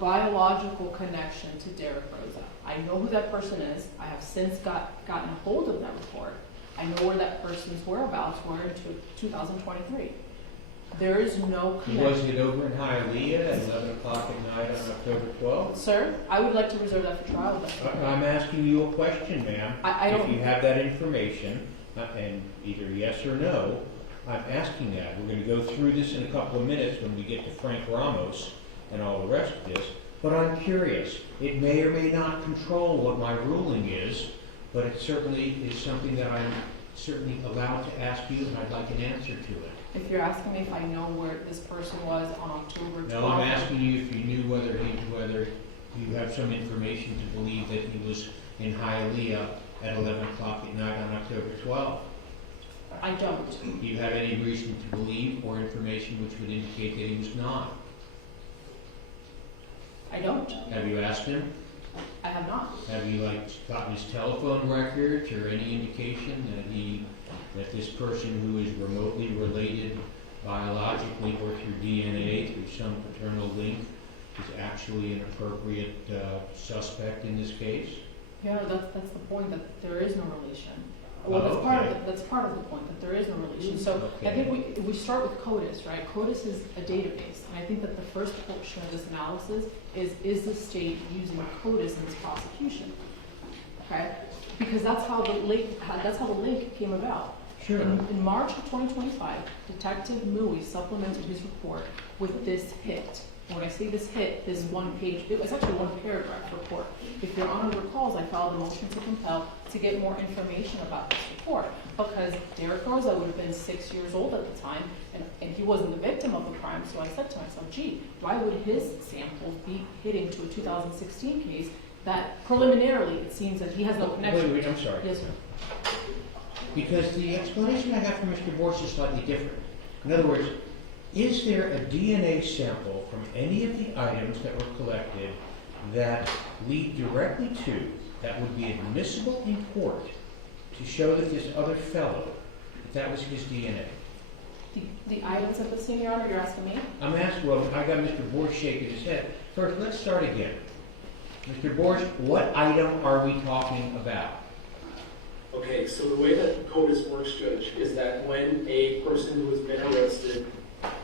biological connection to Derek Rosa. I know who that person is. I have since gotten a hold of that report. I know where that person's whereabouts were in 2023. There is no connection. Was it over in Hialeah at 11 o'clock at night on October 12th? Sir, I would like to reserve that for trial. I'm asking you a question, ma'am. I don't. If you have that information, and either yes or no, I'm asking that. We're going to go through this in a couple of minutes when we get to Frank Ramos and all the rest of this. But I'm curious. It may or may not control what my ruling is, but it certainly is something that I'm certainly allowed to ask you, and I'd like an answer to it. If you're asking me if I know where this person was on October 12th. No, I'm asking you if you knew whether you have some information to believe that he was in Hialeah at 11 o'clock at night on October 12th. I don't. Do you have any reason to believe or information which would indicate that he was not? I don't. Have you asked him? I have not. Have you gotten his telephone records or any indication that this person who is remotely related biologically or through DNA, through some paternal link, is actually an appropriate suspect in this case? Yeah, that's the point, that there is no relation. Well, that's part of the point, that there is no relation. So I think we start with CODIS, right? CODIS is a database, and I think that the first portion of this analysis is the state using CODIS in its prosecution, okay? Because that's how the link came about. Sure. In March of 2025, Detective Mui supplemented his report with this hit. And when I say this hit, this one page, it was actually one paragraph report. If Your Honor recalls, I filed a motion to compel to get more information about this report, because Derek Rosa would have been 6 years old at the time, and he wasn't the victim of the crime, so I said to myself, gee, why would his samples be hitting to a 2016 case that preliminarily it seems that he has no connection? Wait, I'm sorry. Yes, sir. Because the explanation I have from Mr. Borsch is slightly different. In other words, is there a DNA sample from any of the items that were collected that lead directly to, that would be admissible in court to show that this other fellow, that was his DNA? The items at the scene, Your Honor, you're asking me? I'm asking, well, I got Mr. Borsch shaking his head. First, let's start again. Mr. Borsch, what item are we talking about? Okay, so the way that CODIS works, Judge, is that when a person who has been arrested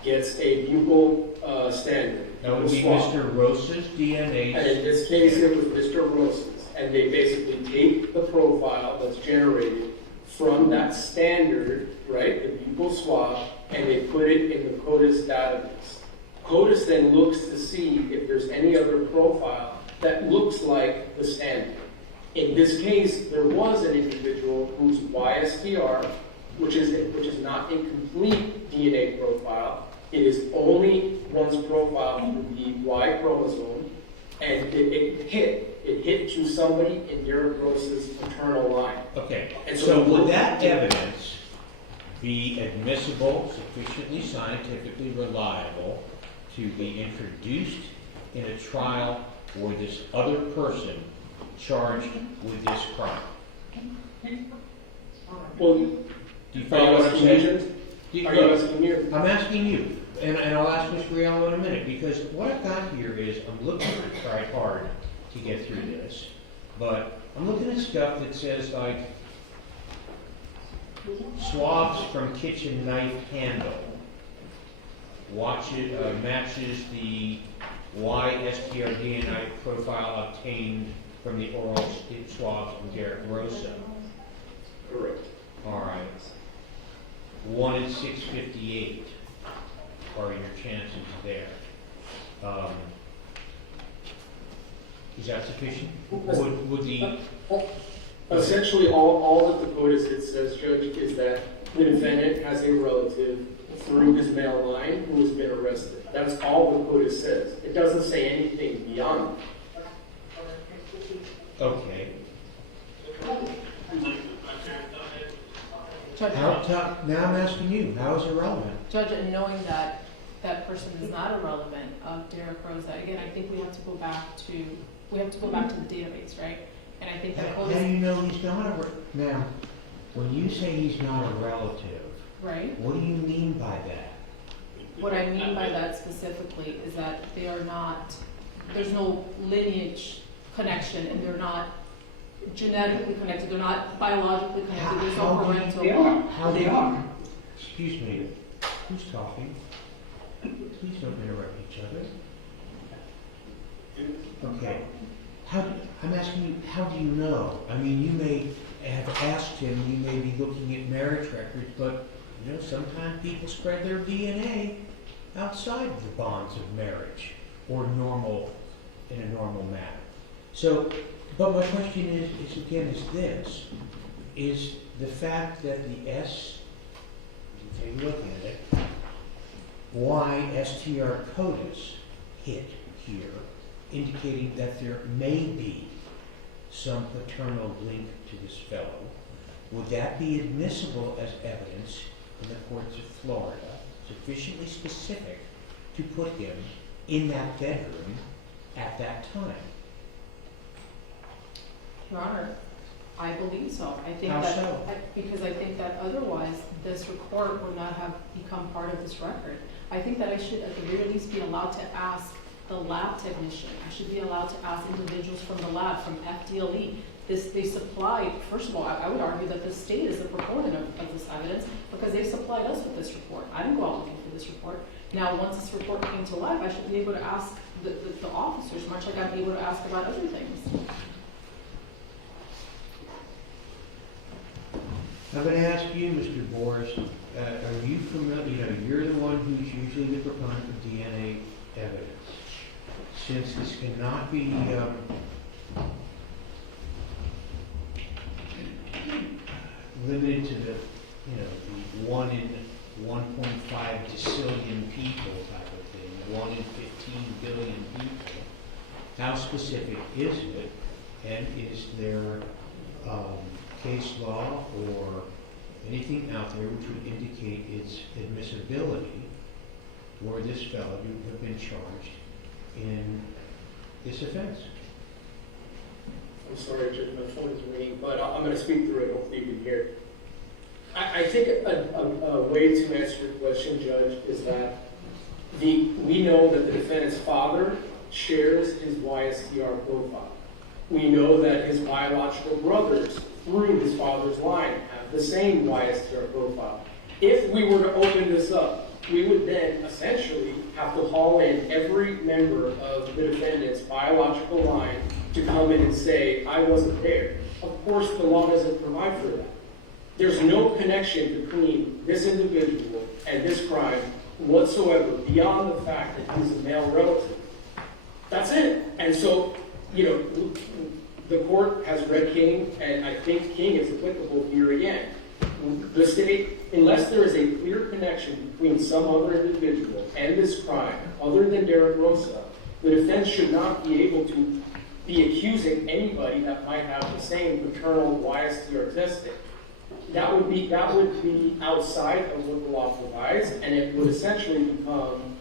gets a buccal standard, That would be swab, Mr. Rosa's DNA. and in this case it was Mr. Rosa's, and they basically take the profile that's generated from that standard, right, the buccal swab, and they put it in the CODIS database. CODIS then looks to see if there's any other profile that looks like the standard. In this case, there was an individual whose YSTR, which is not a complete DNA profile, it is only one's profile through the Y chromosome, and it hit to somebody in Derek Rosa's paternal line. Okay, And so would that evidence be admissible, sufficiently scientifically reliable to be introduced in a trial for this other person charged with this crime? Well, Do you are follow you what I'm asking saying? me? Are you asking me? I'm asking you, and I'll ask Mr. Riello in a minute, because what I've got here is, I'm looking to try hard to get through this, but I'm looking at stuff that says like, swabs from kitchen knife handle, matches the YSTR DNA profile obtained from the oral swabs from Derek Rosa. Correct. All right. 1 in 658 are your chances there. Is that sufficient? Would the Essentially, all that the CODIS it says, Judge, is that the defendant has a relative through his male line who has been arrested. That's all the CODIS says. It doesn't say anything beyond that. okay? Judge, Now I'm asking you. How is it relevant? Judge, and knowing that that person is not irrelevant of Derek Rosa, again, I think we have to go back to the database, right? And I think that How do CODIS, you know he's not now? When you say he's not a relative, right? what do you mean by that? What I mean by that specifically is that they are not, there's no lineage connection, and they're not genetically connected, they're not biologically connected, there's no parental. How they are. Excuse me. Who's talking? Please don't interrupt each other. Okay. I'm asking you, how do you know? I mean, you may have asked him, you may be looking at marriage records, but you know, sometimes people spread their DNA outside the bonds of marriage or in a normal manner. So, but my question is again, is the fact that the take a look at it, YSTR CODIS hit here, indicating that there may be some paternal link to this fellow. Would that be admissible as evidence in the courts of Florida, sufficiently specific to put him in that bedroom at that time? Your Honor, I believe so. I think How that, so? because I think that otherwise this report would not have become part of this record. I think that I should at the very least be allowed to ask the lab technician. I should be allowed to ask individuals from the lab, from FDLE. They supplied, first of all, I would argue that the state is the proponent of this evidence because they supplied us with this report. I didn't go out looking for this report. Now, once this report came to life, I should be able to ask the officers, much like I'm able to ask about other things. I'm going to ask you, Mr. Boris, are you familiar, you're the one who's usually the proponent of DNA evidence. Since this cannot be limited to the 1 in 1.5 decillion people type of thing, 1 in 15 billion people, how specific is it, and is there case law or anything out there which would indicate its admissibility were this fellow to have been charged in this offense? I'm sorry, Judge, my phone is ringing, but I'm going to speak through it. Hopefully you can hear it. I think a way to answer your question, Judge, is that we know that the defendant's father shares his YSTR profile. We know that his biological brothers, through his father's line, have the same YSTR profile. If we were to open this up, we would then essentially have to haul in every member of the defendant's biological line to come in and say, I wasn't there. Of course, the law doesn't provide for that. There's no connection between this individual and this crime whatsoever beyond the fact that he's a male relative. That's it. And so, the court has read King, and I think King is applicable here again. The state, unless there is a clear connection between some other individual and this crime, other than Derek Rosa, the defense should not be able to be accusing anybody that might have the same paternal YSTR testing. That would be outside of what the law provides, and it would essentially become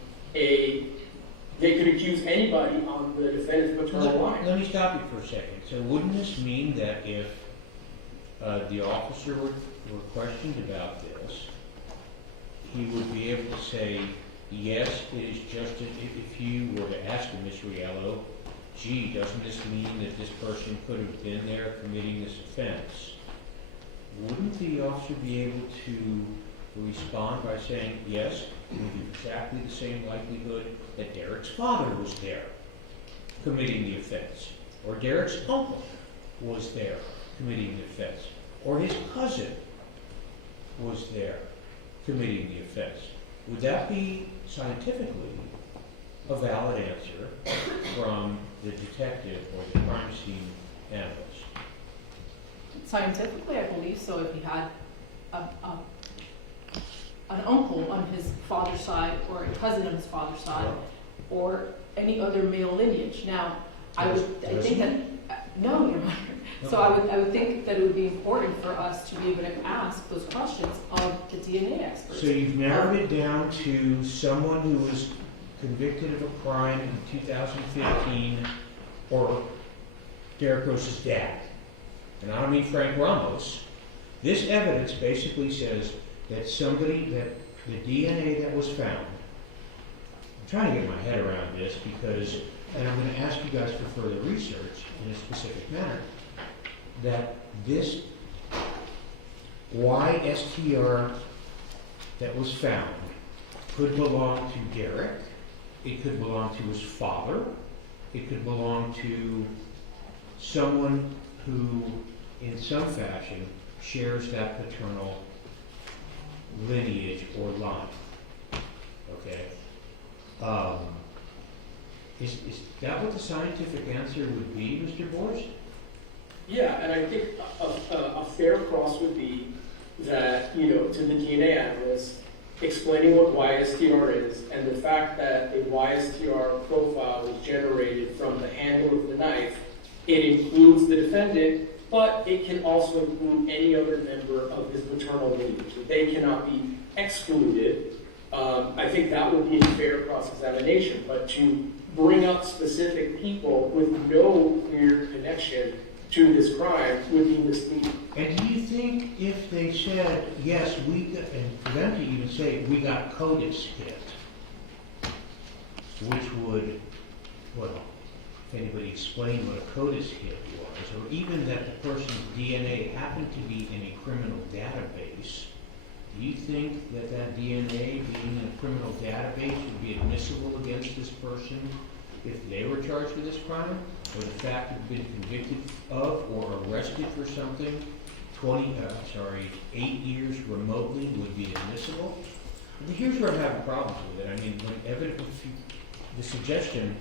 they could accuse anybody on the defendant's paternal line. Let me stop you for a second. So wouldn't this mean that if the officer were questioned about this, he would be able to say, yes, it is just, if you were to ask him, Ms. Riello, gee, doesn't this mean that this person could have been there committing this offense? Wouldn't the officer be able to respond by saying, yes, it would be exactly the same likelihood that Derek's father was there committing the offense, or Derek's uncle was there committing the offense, or his cousin was there committing the offense? Would that be scientifically a valid answer from the detective or the crime scene analyst? Scientifically, I believe so. If he had an uncle on his father's side, or a cousin on his father's side, or any other male lineage. Now, I think that no, Your Honor. So I would think that it would be important for us to be able to ask those questions of the DNA experts. So you've narrowed it down to someone who was convicted of a crime in 2015, or Derek Rosa's dad. And I don't mean Frank Ramos. This evidence basically says that that the DNA that was found, I'm trying to get my head around this because, and I'm going to ask you guys for further research in a specific manner, that this YSTR that was found could belong to Derek, it could belong to his father, it could belong to someone who, in some fashion, shares that paternal lineage or line. Okay? Is that what the scientific answer would be, Mr. Borst? Yeah, and I think a fair cross would be that, to the DNA analyst, explaining what YSTR is and the fact that a YSTR profile was generated from the handle of the knife. It includes the defendant, but it can also include any other member of his maternal lineage. They cannot be excluded. I think that would be a fair cross-examination, but to bring up specific people with no clear connection to this crime would be misleading. And do you think if they said, yes, and for them to even say, we got CODIS hit, which would, well, if anybody explained what a CODIS hit was, or even that the person's DNA happened to be in a criminal database, do you think that that DNA being in a criminal database would be admissible against this person if they were charged with this crime, or the fact that they've been convicted of or arrested for something 8 years remotely would be admissible? And here's where I'm having problems with it. I mean, the suggestion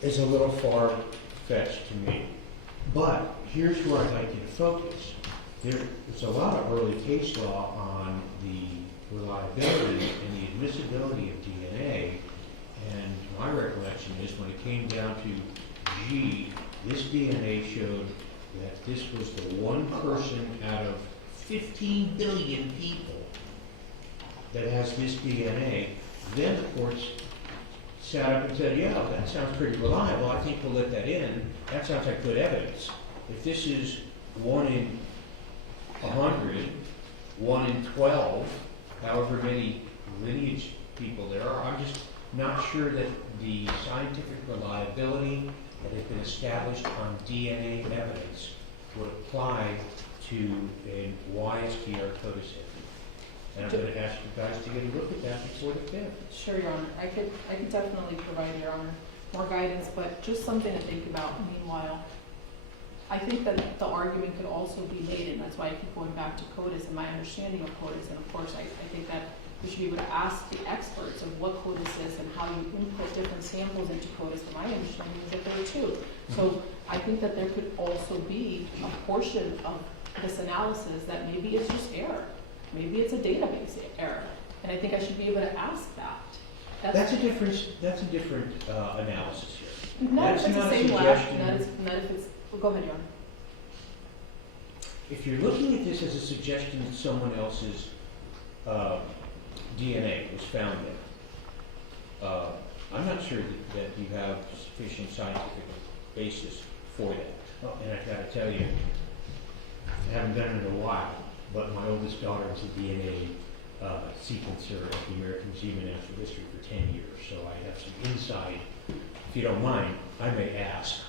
is a little far-fetched to me. But here's where I'd like you to focus. There's a lot of early case law on the reliability and the admissibility of DNA, and my recollection is when it came down to, this DNA showed that this was the one person out of 15 billion people that has this DNA. Then the courts sat up and said, yeah, that sounds pretty reliable. I think we'll let that in. That sounds like good evidence. If this is 1 in 100, 1 in 12, however many lineage people there are, I'm just not sure that the scientific reliability that has been established on DNA evidence would apply to a YSTR CODIS hit. And I'm going to ask you guys to get a look at that before the 5th. Sure, Your Honor. I could definitely provide, Your Honor, more guidance, but just something to think about meanwhile. I think that the argument could also be made, and that's why I keep going back to CODIS and my understanding of CODIS, and of course I think that we should be able to ask the experts of what CODIS is and how you input different samples into CODIS. And my understanding is that there are two. So I think that there could also be a portion of this analysis that maybe is just error. Maybe it's a database error. And I think I should be able to ask that. That's a different analysis here. Not That's if it's the not a same lab, suggestion. not if it's, well, go ahead, John. If you're looking at this as a suggestion that someone else's DNA was found there, I'm not sure that you have sufficient scientific basis for that. Oh, and I've got to tell you, I haven't done it in a while, but my oldest daughter was a DNA sequencer at the American Museum of Natural History for 10 years, so I have some insight. If you don't mind, I may ask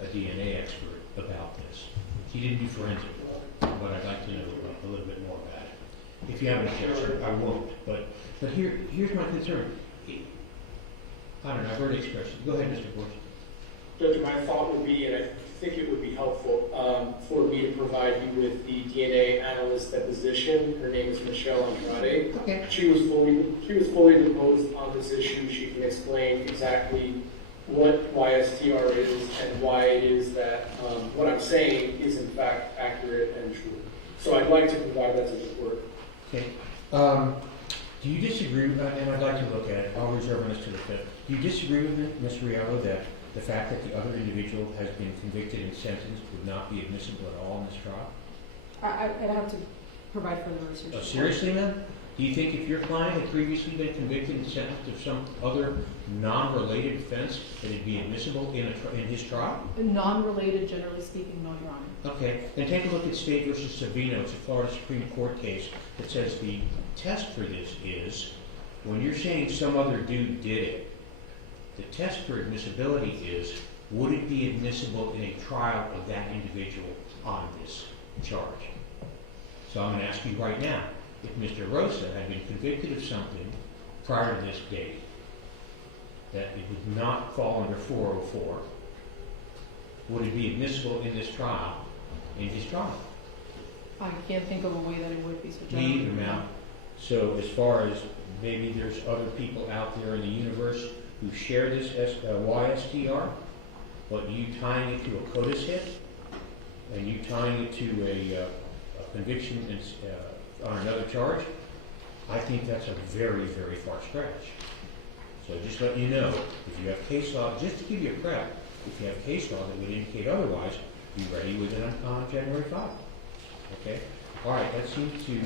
a DNA expert about this. He didn't do forensic, but I'd like to know a little bit more about it. If you have an objection, I won't. But here's my concern. I don't know, I've already expressed it. Go ahead, Mr. Bush. Judge, my thought would be, and I think it would be helpful for me to provide you with the DNA analyst deposition. Her name is Michelle Andrade. Okay. She was fully deposed on this issue. She can explain exactly what YSTR is and why it is that what I'm saying is in fact accurate and true. So I'd like to provide that to the court. Okay. Do you disagree with that? And I'd like to look at it. I'll reserve this to the fifth. Do you disagree with it, Ms. Riallo, that the fact that the other individual has been convicted and sentenced would not be admissible at all in this trial? I'd have to provide further research. Oh, seriously, man? Do you think if your client had previously been convicted and sentenced of some other non-related offense, that it'd be admissible in his trial? Non-related, generally speaking, no, Your Honor. Okay, and take a look at State versus Savino. It's a Florida Supreme Court case that says the test for this is, when you're saying some other dude did it, the test for admissibility is, would it be admissible in a trial of that individual on this charge? So I'm going to ask you right now, if Mr. Rosa had been convicted of something prior to this date, that it would not fall under 404, would it be admissible in this trial, in his trial? I can't think of a way that it would be so Me generally. either, Mal. So as far as maybe there's other people out there in the universe who share this YSTR, but you tying it to a CODIS hit, and you tying it to a conviction on another charge, I think that's a very, very far stretch. So just let you know, if you have case law, just to give you a prep, if you have case law that would indicate otherwise, be ready with it on January 5. Okay? All right, that seems to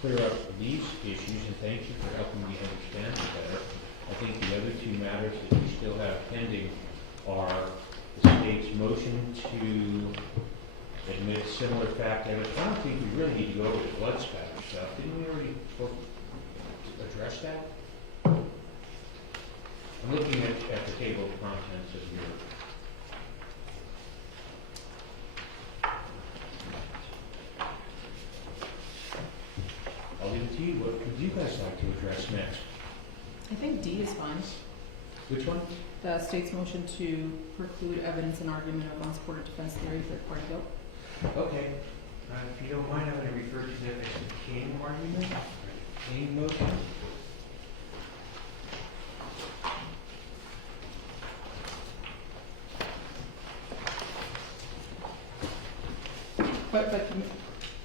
clear up these issues, and thank you for helping me understand it better. I think the other two matters that we still have pending are the state's motion to admit similar fact evidence. I don't think we really need to go over the blood spatter stuff. Didn't we already address that? I'm looking at the table of contents of your... I'll leave it to you. What would you guys like to address next? I think D is fine. Which one? The state's motion to preclude evidence and argument of unsupported defense theory, third-party guilt. Okay. If you don't mind, I'm going to refer to that as the King argument. King motion. But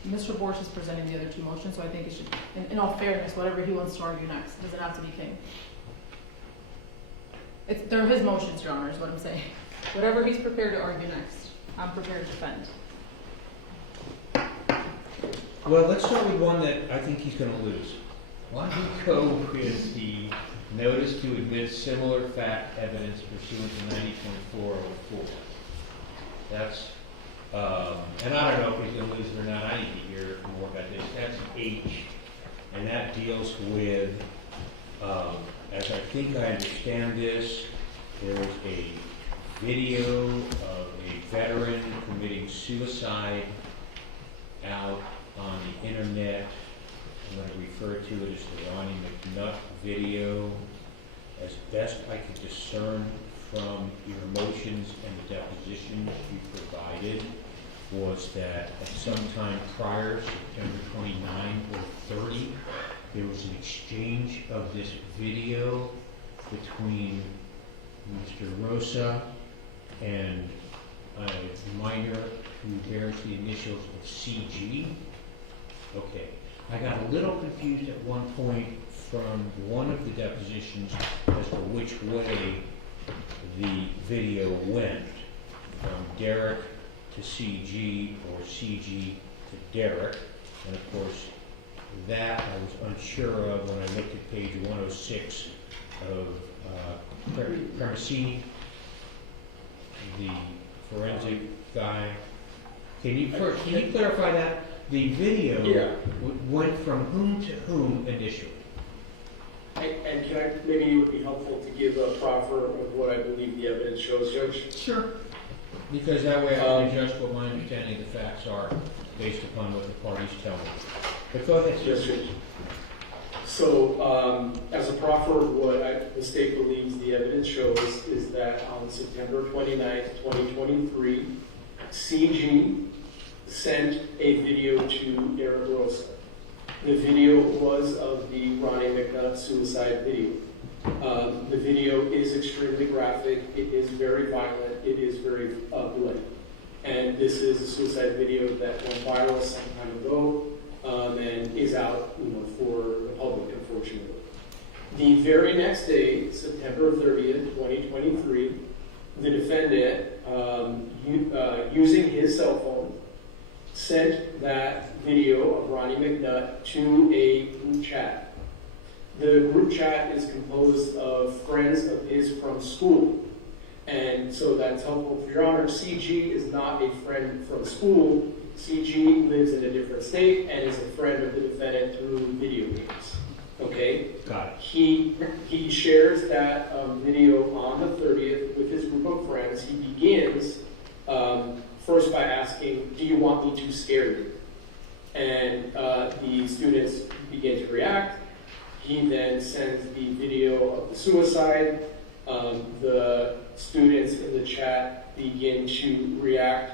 Mr. Borsch is presenting the other two motions, so I think it should, in all fairness, whatever he wants to argue next, it doesn't have to be King. They're his motions, Your Honor, is what I'm saying. Whatever he's prepared to argue next, I'm prepared to defend. Well, let's start with one that I think he's going to lose. Why don't we go with the notice to admit similar fact evidence pursuant to 90.404? That's, and I don't know if he's going to lose it or not. I need to hear more about this. That's H, and that deals with, as I think I understand this, there's a video of a veteran committing suicide out on the internet. I'm going to refer to it as the Ronnie McNutt video. As best I could discern from your motions and the depositions you provided, was that at some time prior, September 29 or 30, there was an exchange of this video between Mr. Rosa and a minor who bears the initials of CG. Okay, I got a little confused at one point from one of the depositions as to which way the video went, from Derek to CG or CG to Derek, and of course that I was unsure of when I looked at page 106 of Parmasini, the forensic guy. Can you clarify that? The video went from whom to whom initially? And can I, maybe it would be helpful to give a proffer of what I believe the evidence shows, Judge? Sure. Because that way I can adjust what my understanding of the facts are based upon what the parties tell me. But go ahead, Yes, sir. Judge. So, as a proffer, what the state believes the evidence shows is that on September 29th, 2023, CG sent a video to Derek Rosa. The video was of the Ronnie McNutt suicide video. The video is extremely graphic, it is very violent, it is very bloody. And this is a suicide video that went viral some time ago and is out for the public, unfortunately. The very next day, September 30th, 2023, the defendant, using his cell phone, sent that video of Ronnie McNutt to a group chat. The group chat is composed of friends of his from school. And so that's helpful for your honor. CG is not a friend from school. CG lives in a different state and is a friend of the defendant through video games. Okay? Got it. He shares that video on the 30th with his group of friends. He begins first by asking, "Do you want me to scare you?" And the students begin to react. He then sends the video of the suicide. The students in the chat begin to react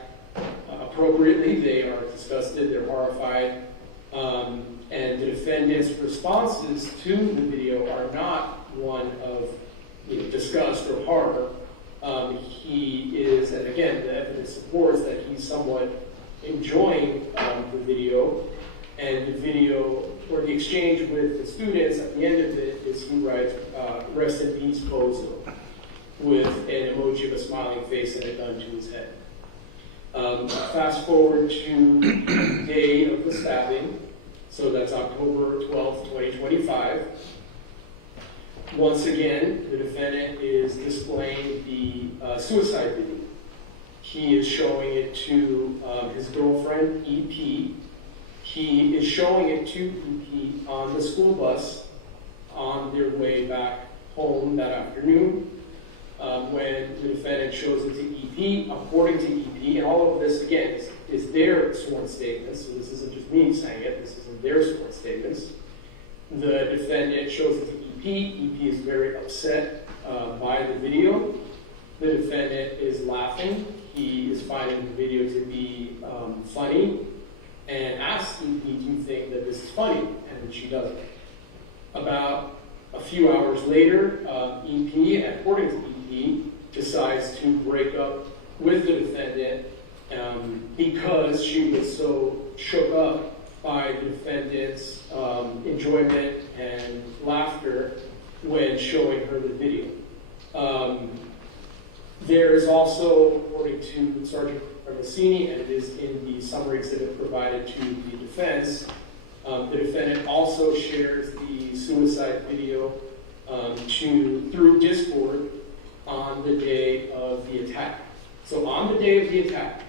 appropriately. They are disgusted, they're horrified. And the defendant's responses to the video are not one of disgust or horror. He is, and again, the evidence supports that he's somewhat enjoying the video. And the video, or the exchange with the students, at the end of it, is he writes, "Rest in peace, Bozo," with an emoji of a smiling face and a gun to his head. Fast forward to the day of the stabbing, so that's October 12th, 2025. Once again, the defendant is displaying the suicide video. He is showing it to his girlfriend, EP. He is showing it to EP on the school bus on their way back home that afternoon. When the defendant shows it to EP, according to EP, and all of this, again, is their sworn statements, so this isn't just me saying it, this is in their sworn statements. The defendant shows it to EP. EP is very upset by the video. The defendant is laughing. He is finding the video to be funny and asks EP, "Do you think that this is funny?" And she doesn't. About a few hours later, EP, according to EP, decides to break up with the defendant because she was so shook up by the defendant's enjoyment and laughter when showing her the video. There is also, according to Sergeant Parmasini, and it is in the summary exhibit provided to the defense, the defendant also shares the suicide video through Discord on the day of the attack. So on the day of the attack,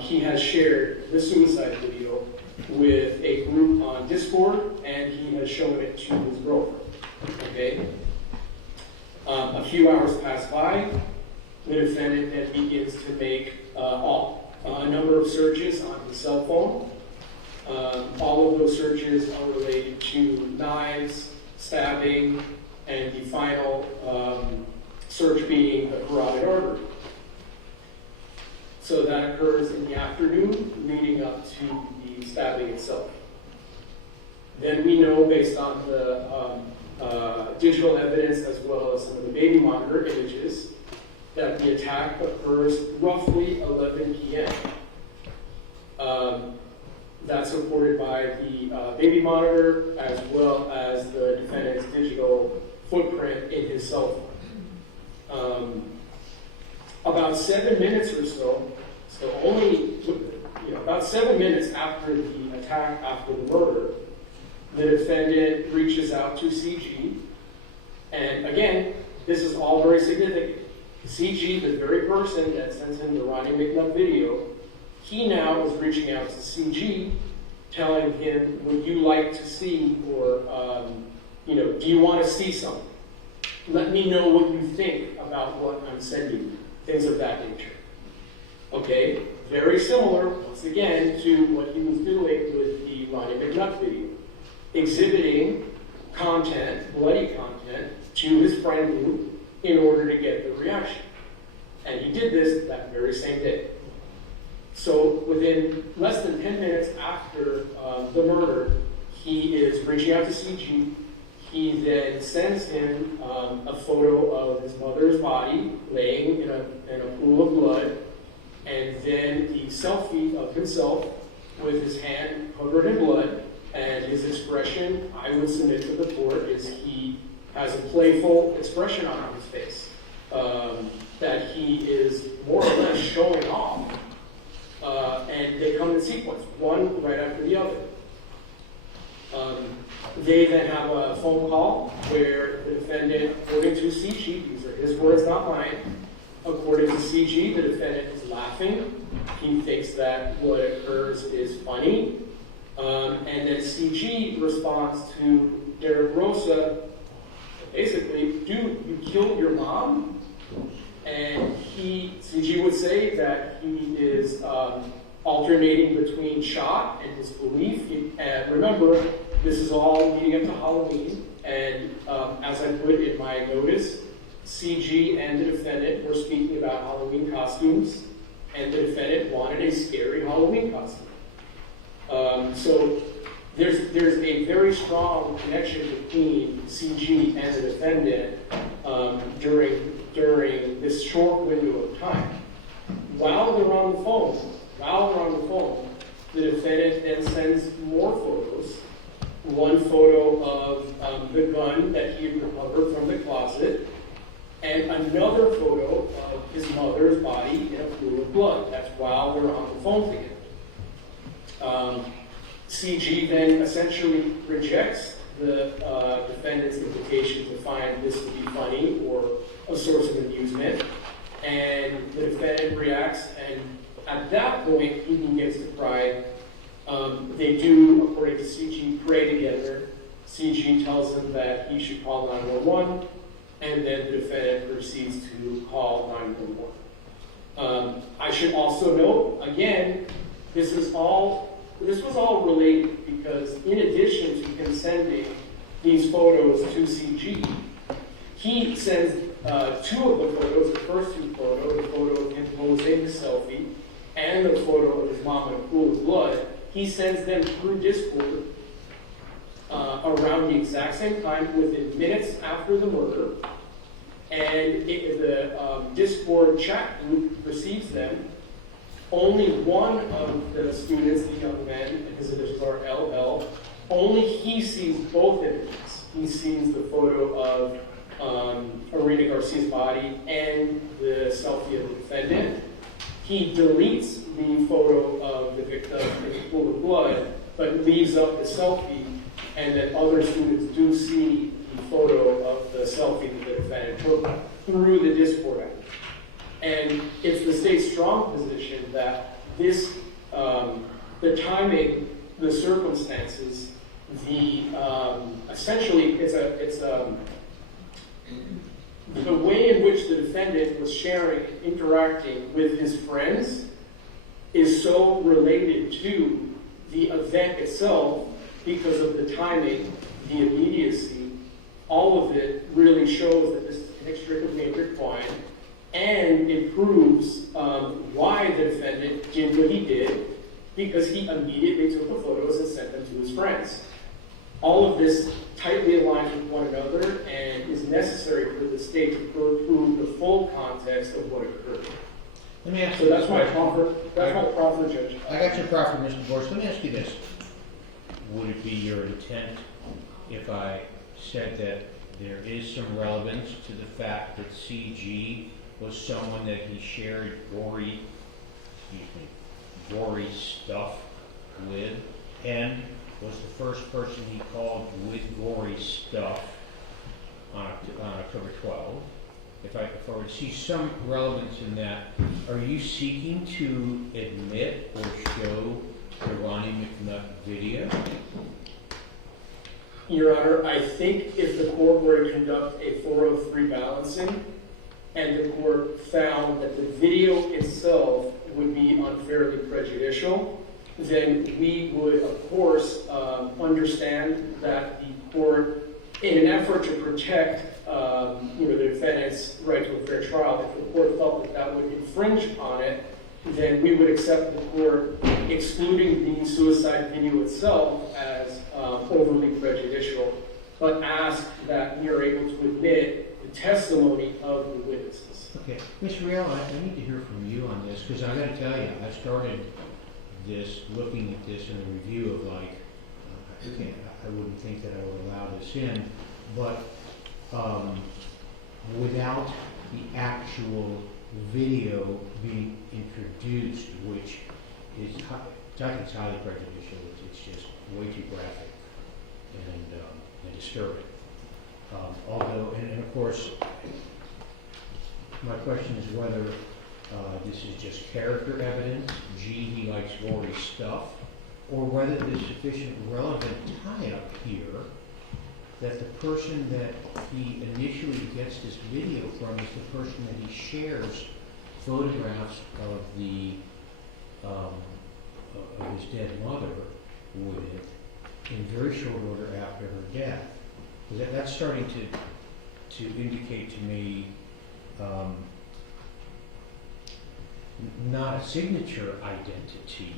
he has shared the suicide video with a group on Discord, and he has shown it to his girlfriend. Okay? A few hours pass by. The defendant then begins to make a number of searches on his cell phone. All of those searches are related to knives, stabbing, and the final search being a carotid artery. So that occurs in the afternoon leading up to the stabbing itself. Then we know, based on the digital evidence as well as some of the baby monitor images, that the attack occurs roughly 11 p.m. That's supported by the baby monitor as well as the defendant's digital footprint in his cell phone. About 7 minutes or so only about 7 minutes after the attack, after the murder, the defendant reaches out to CG, and again, this is all very significant. CG, the very person that sent him the Ronnie McNutt video, he now is reaching out to CG, telling him, would you like to see, or, do you want to see something? Let me know what you think about what I'm sending you, things of that nature. Okay, very similar, once again, to what he was doing with the Ronnie McNutt video, exhibiting content, bloody content, to his friend group in order to get the reaction. And he did this that very same day. So within less than 10 minutes after the murder, he is reaching out to CG. He then sends him a photo of his mother's body laying in a pool of blood, and then the selfie of himself with his hand covered in blood, and his expression, I would submit to the court, is he has a playful expression on his face, that he is more or less showing off, and they come in sequence, one right after the other. They then have a phone call where the defendant, according to CG, these are his words, not mine, according to CG, the defendant is laughing. He thinks that what occurs is funny. And then CG responds to Derek Rosa, basically, dude, you killed your mom? And CG would say that he is alternating between shock and disbelief. And remember, this is all leading up to Halloween, and as I put in my notice, CG and the defendant were speaking about Halloween costumes, and the defendant wanted a scary Halloween costume. So there's a very strong connection between CG and the defendant during this short window of time. While they're on the phone, the defendant then sends more photos. One photo of the gun that he had recovered from the closet, and another photo of his mother's body in a pool of blood. That's while they're on the phone together. CG then essentially rejects the defendant's invitation to find this to be funny or a source of amusement, and the defendant reacts, and at that point, he begins to cry. They do, according to CG, pray together. CG tells him that he should call 911, and then the defendant proceeds to call 911. I should also note, again, this was all related because in addition to him sending these photos to CG, he sends two of the photos, the first two photos, the photo of him posing the selfie, and the photo of his mom in a pool of blood. He sends them through Discord around the exact same time, within minutes after the murder, and the Discord chat group receives them. Only one of the students, the young man, his initials are LL, only he sees both images. He sees the photo of Irina Garcia's body and the selfie of the defendant. He deletes the photo of the victim in the pool of blood, but leaves up the selfie, and then other students do see the photo of the selfie that the defendant took through the Discord app. And it's the state's strong position that this, the timing, the circumstances, essentially it's the way in which the defendant was sharing and interacting with his friends is so related to the event itself because of the timing, the immediacy. All of it really shows that this is inextricably intertwined, and it proves why the defendant did what he did, because he immediately took the photos and sent them to his friends. All of this tightly aligns with one another and is necessary for the state to prove the full context of what occurred. Let me ask So you that's this my question. proffer, Judge. I got your proffer, Mr. Boris. Let me ask you this. Would it be your intent if I said that there is some relevance to the fact that CG was someone that he shared gory stuff with, and was the first person he called with gory stuff on October 12th? If I were to see some relevance in that, are you seeking to admit or show the Ronnie McNutt video? Your Honor, I think if the court were to conduct a 403 balancing and the court found that the video itself would be unfairly prejudicial, then we would, of course, understand that the court, in an effort to protect the defendant's right to a fair trial, if the court felt that that would infringe upon it, then we would accept the court excluding the suicide video itself as overly prejudicial, but ask that we are able to admit the testimony of the witnesses. Okay, Ms. Real, I need to hear from you on this, because I got to tell you, I started this, looking at this in a review of like, I wouldn't think that I would allow this in, but without the actual video being introduced, which is, I think it's highly prejudicial. It's just way too graphic and disturbing. Although, and of course, my question is whether this is just character evidence, gee, he likes gory stuff, or whether there's sufficient relevant tie-up here that the person that he initially gets this video from is the person that he shares photographs of of his dead mother with in very short order after her death. That's starting to indicate to me not a signature identity,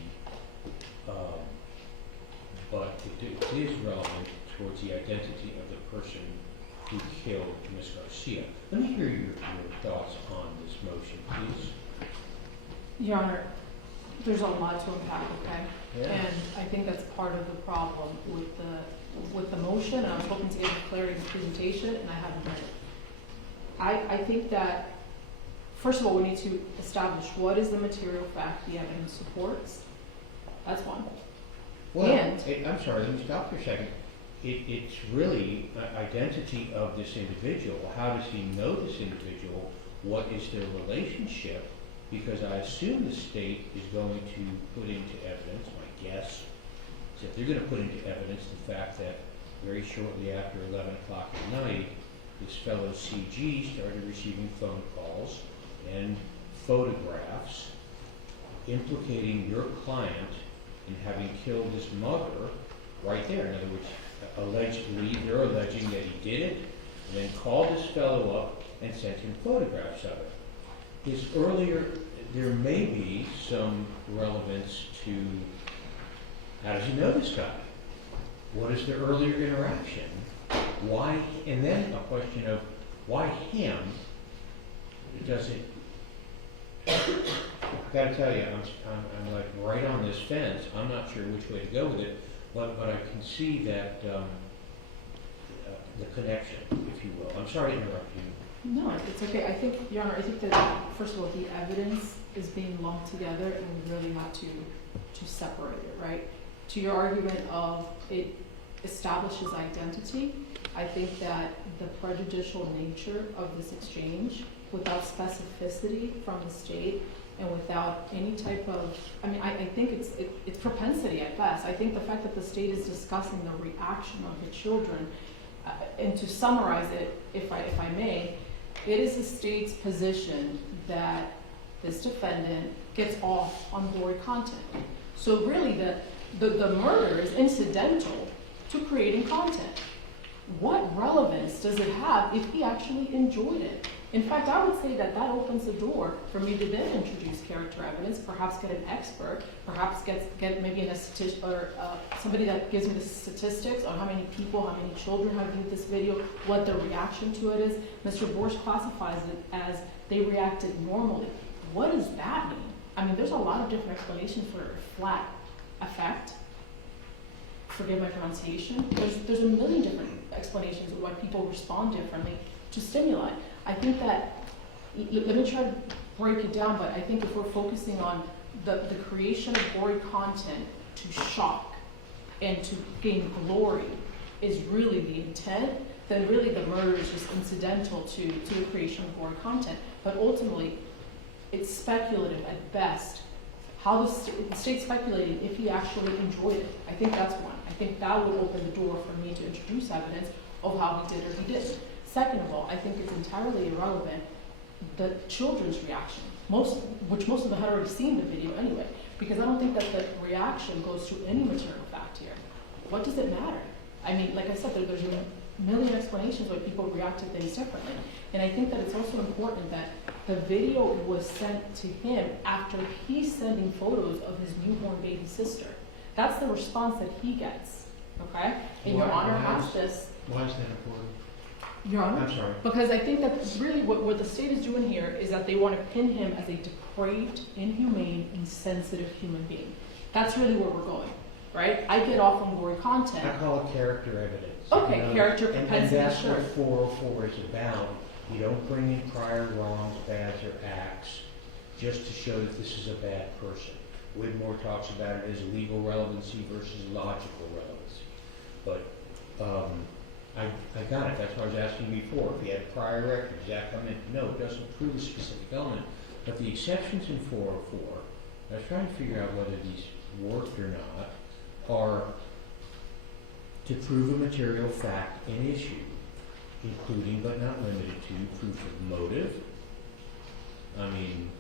but it is relevant towards the identity of the person who killed Ms. Garcia. Let me hear your thoughts on this motion, please. Your Honor, there's a lot to unpack, okay? Yeah. And I think that's part of the problem with the motion, and I was hoping to get clarity in the presentation, and I haven't done it. I think that, first of all, we need to establish what is the material fact the evidence supports. That's one. Well, And- I'm sorry, let me stop for a second. It's really identity of this individual. How does he know this individual? What is their relationship? Because I assume the state is going to put into evidence, my guess, is that they're going to put into evidence the fact that very shortly after 11 o'clock at night, this fellow CG started receiving phone calls and photographs implicating your client in having killed his mother right there. In other words, allegedly, they're alleging that he did it, and then called this fellow up and sent him photographs of it. His earlier, there may be some relevance to how does he know this guy? What is their earlier interaction? Why? And then a question of why him? Does it? I got to tell you, I'm like right on this fence. I'm not sure which way to go with it, but I can see that the connection, if you will. I'm sorry to interrupt you. No, it's okay. I think, Your Honor, I think that, first of all, the evidence is being lumped together, and we really have to separate it, right? To your argument of it establishes identity, I think that the prejudicial nature of this exchange, without specificity from the state and without any type of, I think it's propensity at best. I think the fact that the state is discussing the reaction of the children, and to summarize it, if I may, it is the state's position that this defendant gets off on gory content. So really the murder is incidental to creating content. What relevance does it have if he actually enjoyed it? In fact, I would say that that opens the door for me to then introduce character evidence, perhaps get an expert, perhaps get maybe a statistic or somebody that gives me the statistics on how many people, how many children have viewed this video, what their reaction to it is. Mr. Borsch classifies it as they reacted normally. What does that mean? I mean, there's a lot of different explanations for flat affect. Forgive my pronunciation. There's a million different explanations of why people respond differently to stimuli. I think that, let me try to break it down, but I think if we're focusing on the creation of gory content to shock and to gain glory is really the intent, then really the murder is just incidental to the creation of gory content. But ultimately, it's speculative at best. How the state's speculating if he actually enjoyed it. I think that's one. I think that would open the door for me to introduce evidence of how he did or he didn't. Second of all, I think it's entirely irrelevant the children's reaction, which most of them had already seen the video anyway, because I don't think that the reaction goes to any material fact here. What does it matter? I mean, like I said, there's a million explanations why people react to things differently. And I think that it's also important that the video was sent to him after he's sending photos of his newborn baby sister. That's the response that he gets, okay? And Your Honor asked this. Why is that important? Your Honor? I'm sorry. Because I think that really what the state is doing here is that they want to pin him as a depraved, inhumane, insensitive human being. That's really where we're going, right? I get off on gory content. I call it character evidence. Okay, character propensity, and that's sure. what 404 is about. You don't bring in prior wrongs, bads, or acts just to show that this is a bad person. Whitmore talks about it as legal relevancy versus logical relevancy. But I got it. That's what I was asking before. If he had prior records, exact element, no, it doesn't prove a specific element. But the exceptions in 404, I was trying to figure out whether these worked or not, are to prove a material fact in issue, including but not limited to proof of motive. I mean,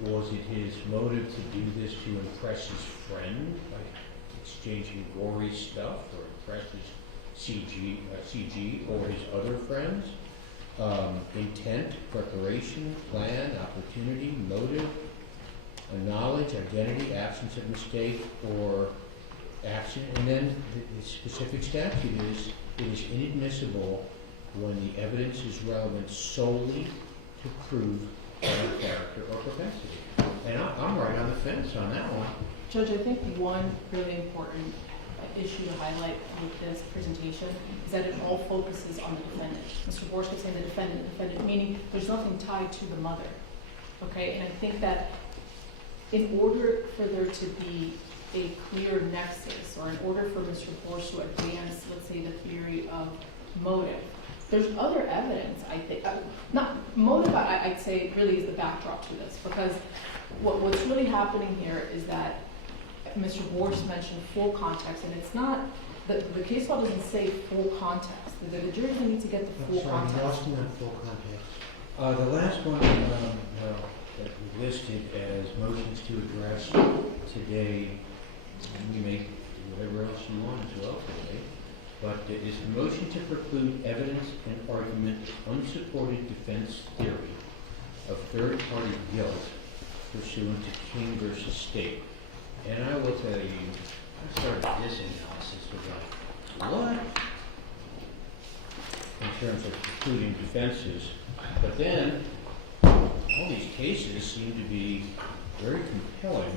was it his motive to do this to impress his friend by exchanging gory stuff, or impress his CG or his other friends? Intent, preparation, plan, opportunity, motive, knowledge, identity, absence of mistake, or action. And then the specific statute is, it is inadmissible when the evidence is relevant solely to prove character or propensity. And I'm right on the fence on that one. Judge, I think one really important issue to highlight with this presentation is that it all focuses on the defendant. Mr. Borsch kept saying the defendant, meaning there's nothing tied to the mother. Okay, and I think that in order for there to be a clear nexus, or in order for Mr. Borsch to advance, let's say, the theory of motive, there's other evidence, I think. Not motive, I'd say, really is the backdrop to this, because what's really happening here is that Mr. Borsch mentioned full context, and it's not, the case law doesn't say full context. The jury doesn't need to get the full context. I'm lost in that full context. The last one that we listed as motions to address today, we may do whatever else you want as well today, but it is the motion to preclude evidence and argument of unsupported defense theory of third-party guilt pursuant to King versus State. And I will tell you, I started this analysis with like, what? In terms of precluding defenses. But then, all these cases seem to be very compelling.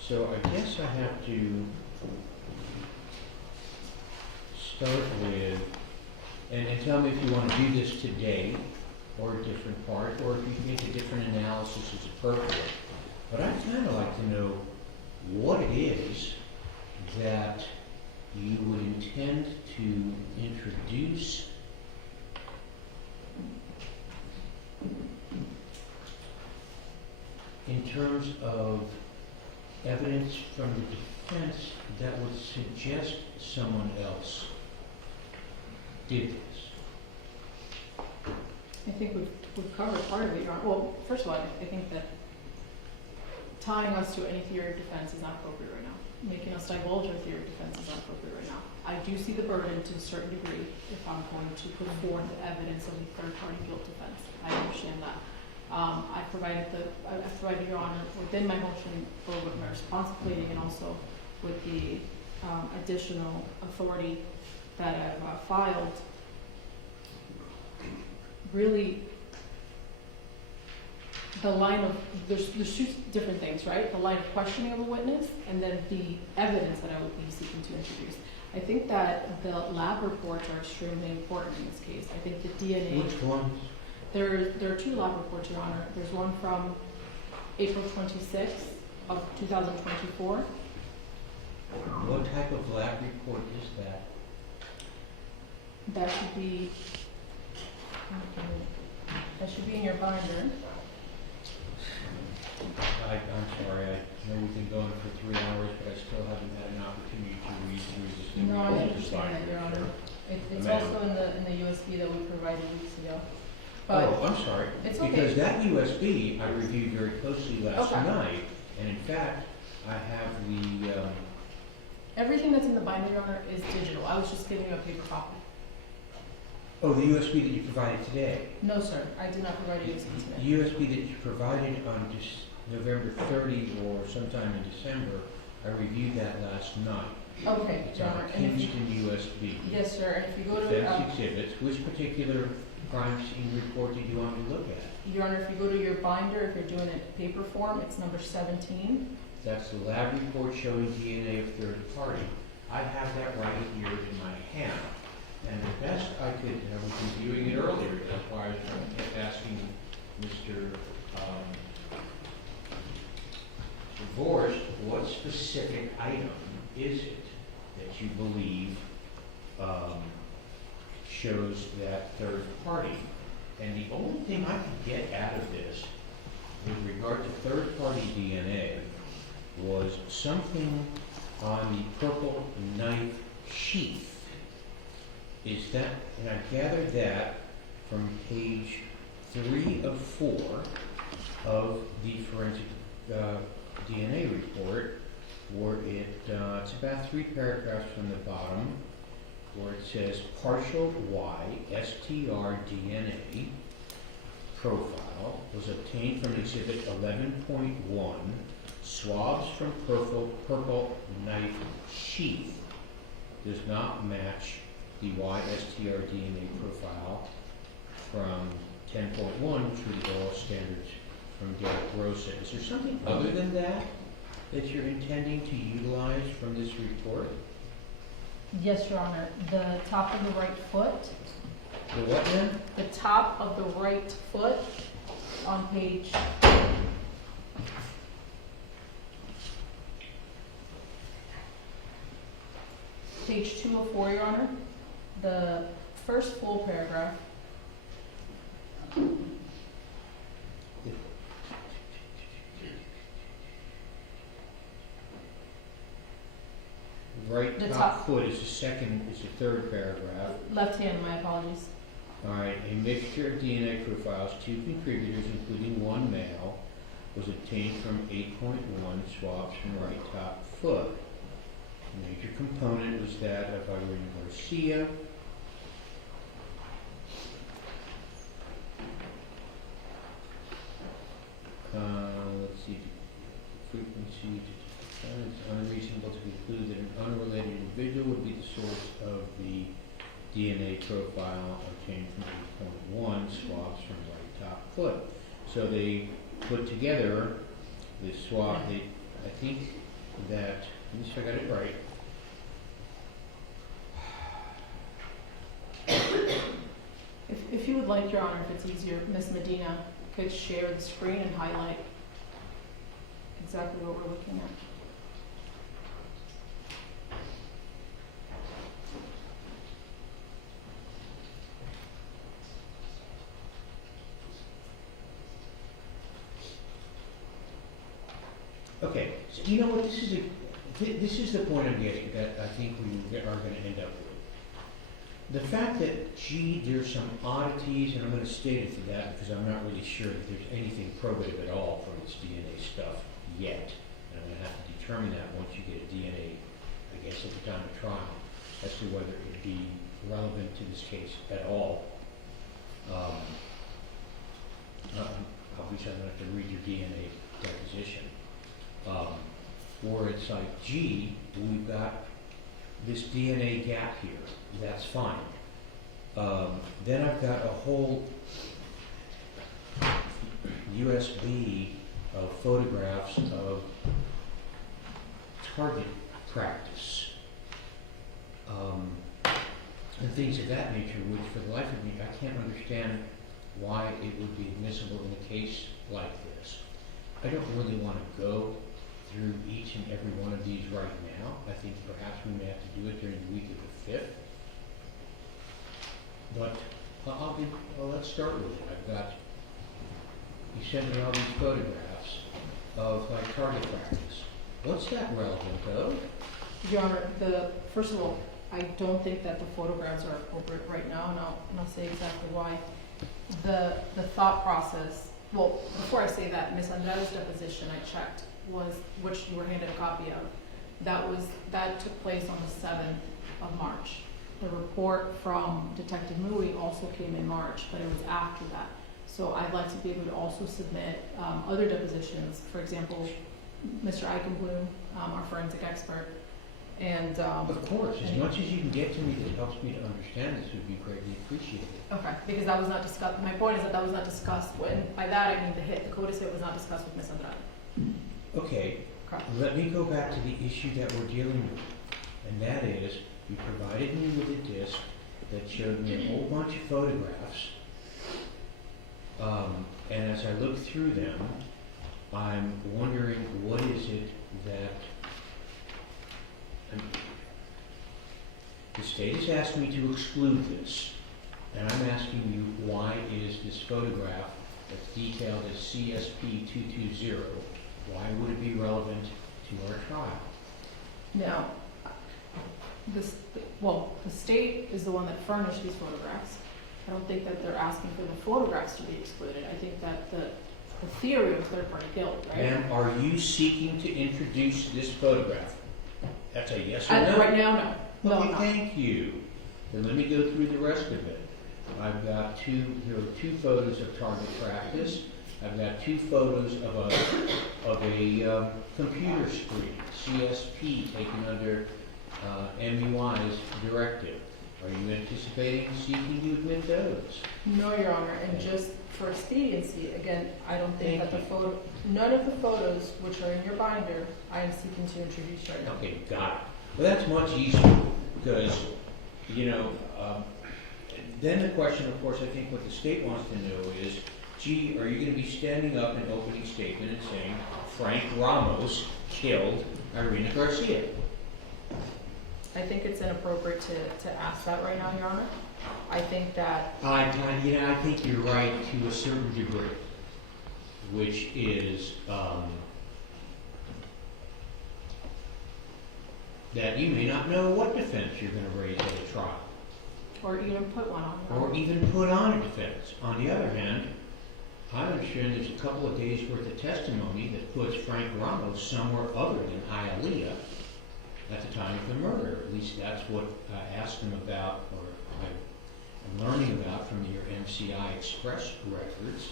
So I guess I have to start with, and tell me if you want to do this today, or a different part, or if you think a different analysis is appropriate. But I'd kind of like to know what it is that you would intend to introduce in terms of evidence from the defense that would suggest someone else did this. I think we've covered part of it, Your Honor. Well, first of all, I think that tying us to any theory of defense is not appropriate right now. making us divulge our theory of defense is not appropriate right now. I do see the burden to a certain degree if I'm going to put forth the evidence of the third-party guilt defense. I understand that. I provided Your Honor within my motion for what my response pleading and also with the additional authority that I've filed. Really, the line of, there's two different things, right? The line of questioning of a witness and then the evidence that I would be seeking to introduce. I think that the lab reports are extremely important in this case. I think the DNA. Which ones? There are two lab reports, Your Honor. There's one from April 26th of 2024. What type of lab report is that? That should be in your binder. I'm sorry, I know we've been going for 3 hours, but I still haven't had an opportunity to read through this. No, I understand that, Your Honor. It's Ma'am. also in the USB that we provided weeks ago. Oh, I'm sorry. It's okay. Because that USB I reviewed very closely last Okay. night, and in fact, I have the, Everything that's in the binder, Your Honor, is digital. I was just giving you a paper copy. oh, the USB that you provided today. No, sir, I did not provide a USB The today. USB that you provided on November 30 or sometime in December, I reviewed that last night. Okay, It's Your on Honor. a And if you, Kingston USB. yes, sir, and if you go to, Defense exhibits, which particular crime scene report did you want me to look at? Your Honor, if you go to your binder, if you're doing it in paper form, it's number 17. That's the lab report showing DNA of third party. I have that right here in my hand. And the best I could, and I was reviewing it earlier, that's why I kept asking Mr. Vorst, what specific item is it that you believe shows that third party? And the only thing I could get out of this with regard to third party DNA was something on the purple knife sheath. Is that, and I gathered that from page 3 of 4 of the forensic DNA report, where it's about 3 paragraphs from the bottom, where it says partial Y STR DNA profile was obtained from exhibit 11.1, swabs from purple knife sheath does not match the YSTR DNA profile from 10.1, which were the oral standards from Rosa. Is there something other than that that you're intending to utilize from this report? Yes, Your Honor. The top of the right foot, The what then? the top of the right foot on page 204, Your Honor. The first full paragraph. Right The top top. foot is the third paragraph. Left hand, my apologies. All right, a mixture of DNA profiles, 2 contributors, including 1 male, was obtained from 8.1 swabs from right top foot. The major component was that of Irene Garcia. Let's see, frequency, it's unreasonable to conclude that an unrelated individual would be the source of the DNA profile obtained from 8.1 swabs from right top foot. So they put together the swab, I think that, let me see if I got it right. If you would like, Your Honor, if it's easier, Ms. Medina could share the screen and highlight exactly what we're looking at. Okay, so you know what, this is the point I'm getting, that I think we are going to end up with. The fact that, gee, there's some oddities, and I'm going to state it for that because I'm not really sure that there's anything probative at all from this DNA stuff yet. and I'm gonna have to determine that once you get a DNA, I guess at the time of trial, as to whether it would be relevant to this case at all. Obviously, I'm gonna have to read your DNA deposition. Or it's like, gee, we've got this DNA gap here, that's fine. Then I've got a whole USB of photographs of target practice, and things of that nature, which for the life of me, I can't understand why it would be admissible in a case like this. I don't really want to go through each and every one of these right now. I think perhaps we may have to do it during the week of the 5th. But let's start with it. I've got, you sent me all these photographs of like target practice. What's that relevant though? Your Honor, first of all, I don't think that the photographs are appropriate right now, and I'll say exactly why. The thought process, well, before I say that, Ms. Andrade's deposition I checked was, which you were handed a copy of, that took place on the 7th of March. The report from Detective Mui also came in March, but it was after that. So I'd like to be able to also submit other depositions, for example, Mr. Eichenblum, our forensic expert, and Of course, as much as you can get to me that helps me to understand this would be greatly appreciated. okay, because that was not discussed. My point is that was not discussed. When by that I mean the CODIS hit was not discussed with Ms. Andrade. Okay, Correct. let me go back to the issue that we're dealing with, and that is, you provided me with a disc that showed me a whole bunch of photographs, and as I look through them, I'm wondering what is it that the state has asked me to exclude this, and I'm asking you, why is this photograph that's detailed as CSP220, why would it be relevant to our trial? Now, the state is the one that furnished these photographs. I don't think that they're asking for the photographs to be excluded. I think that the theory of third-party guilt, right? Ma'am, are you seeking to introduce this photograph? That's a yes or no? Right now, no. No, Okay, I'm not. thank you. Then let me go through the rest of it. I've got here are 2 photos of target practice. I've got 2 photos of a computer screen, CSP, taken under MUI's directive. Are you anticipating seeking to admit those? No, Your Honor, and just for expediency, again, I don't think Thank that none of the photos which are in your binder, I am seeking to introduce right now. Okay, got it. Well, that's much easier because, then the question, of course, I think what the state wants to know is, gee, are you going to be standing up in an opening statement and saying, Frank Ramos killed Irina Garcia? I think it's inappropriate to ask that right now, Your Honor. I think that I think you're right to a certain degree, which is that you may not know what defense you're going to raise at a trial, or even put one on. or even put on a defense. On the other hand, I understand there's a couple of days worth of testimony that puts Frank Ramos somewhere other than Hialeah at the time of the murder. At least that's what I asked him about, or I'm learning about from your NCI Express records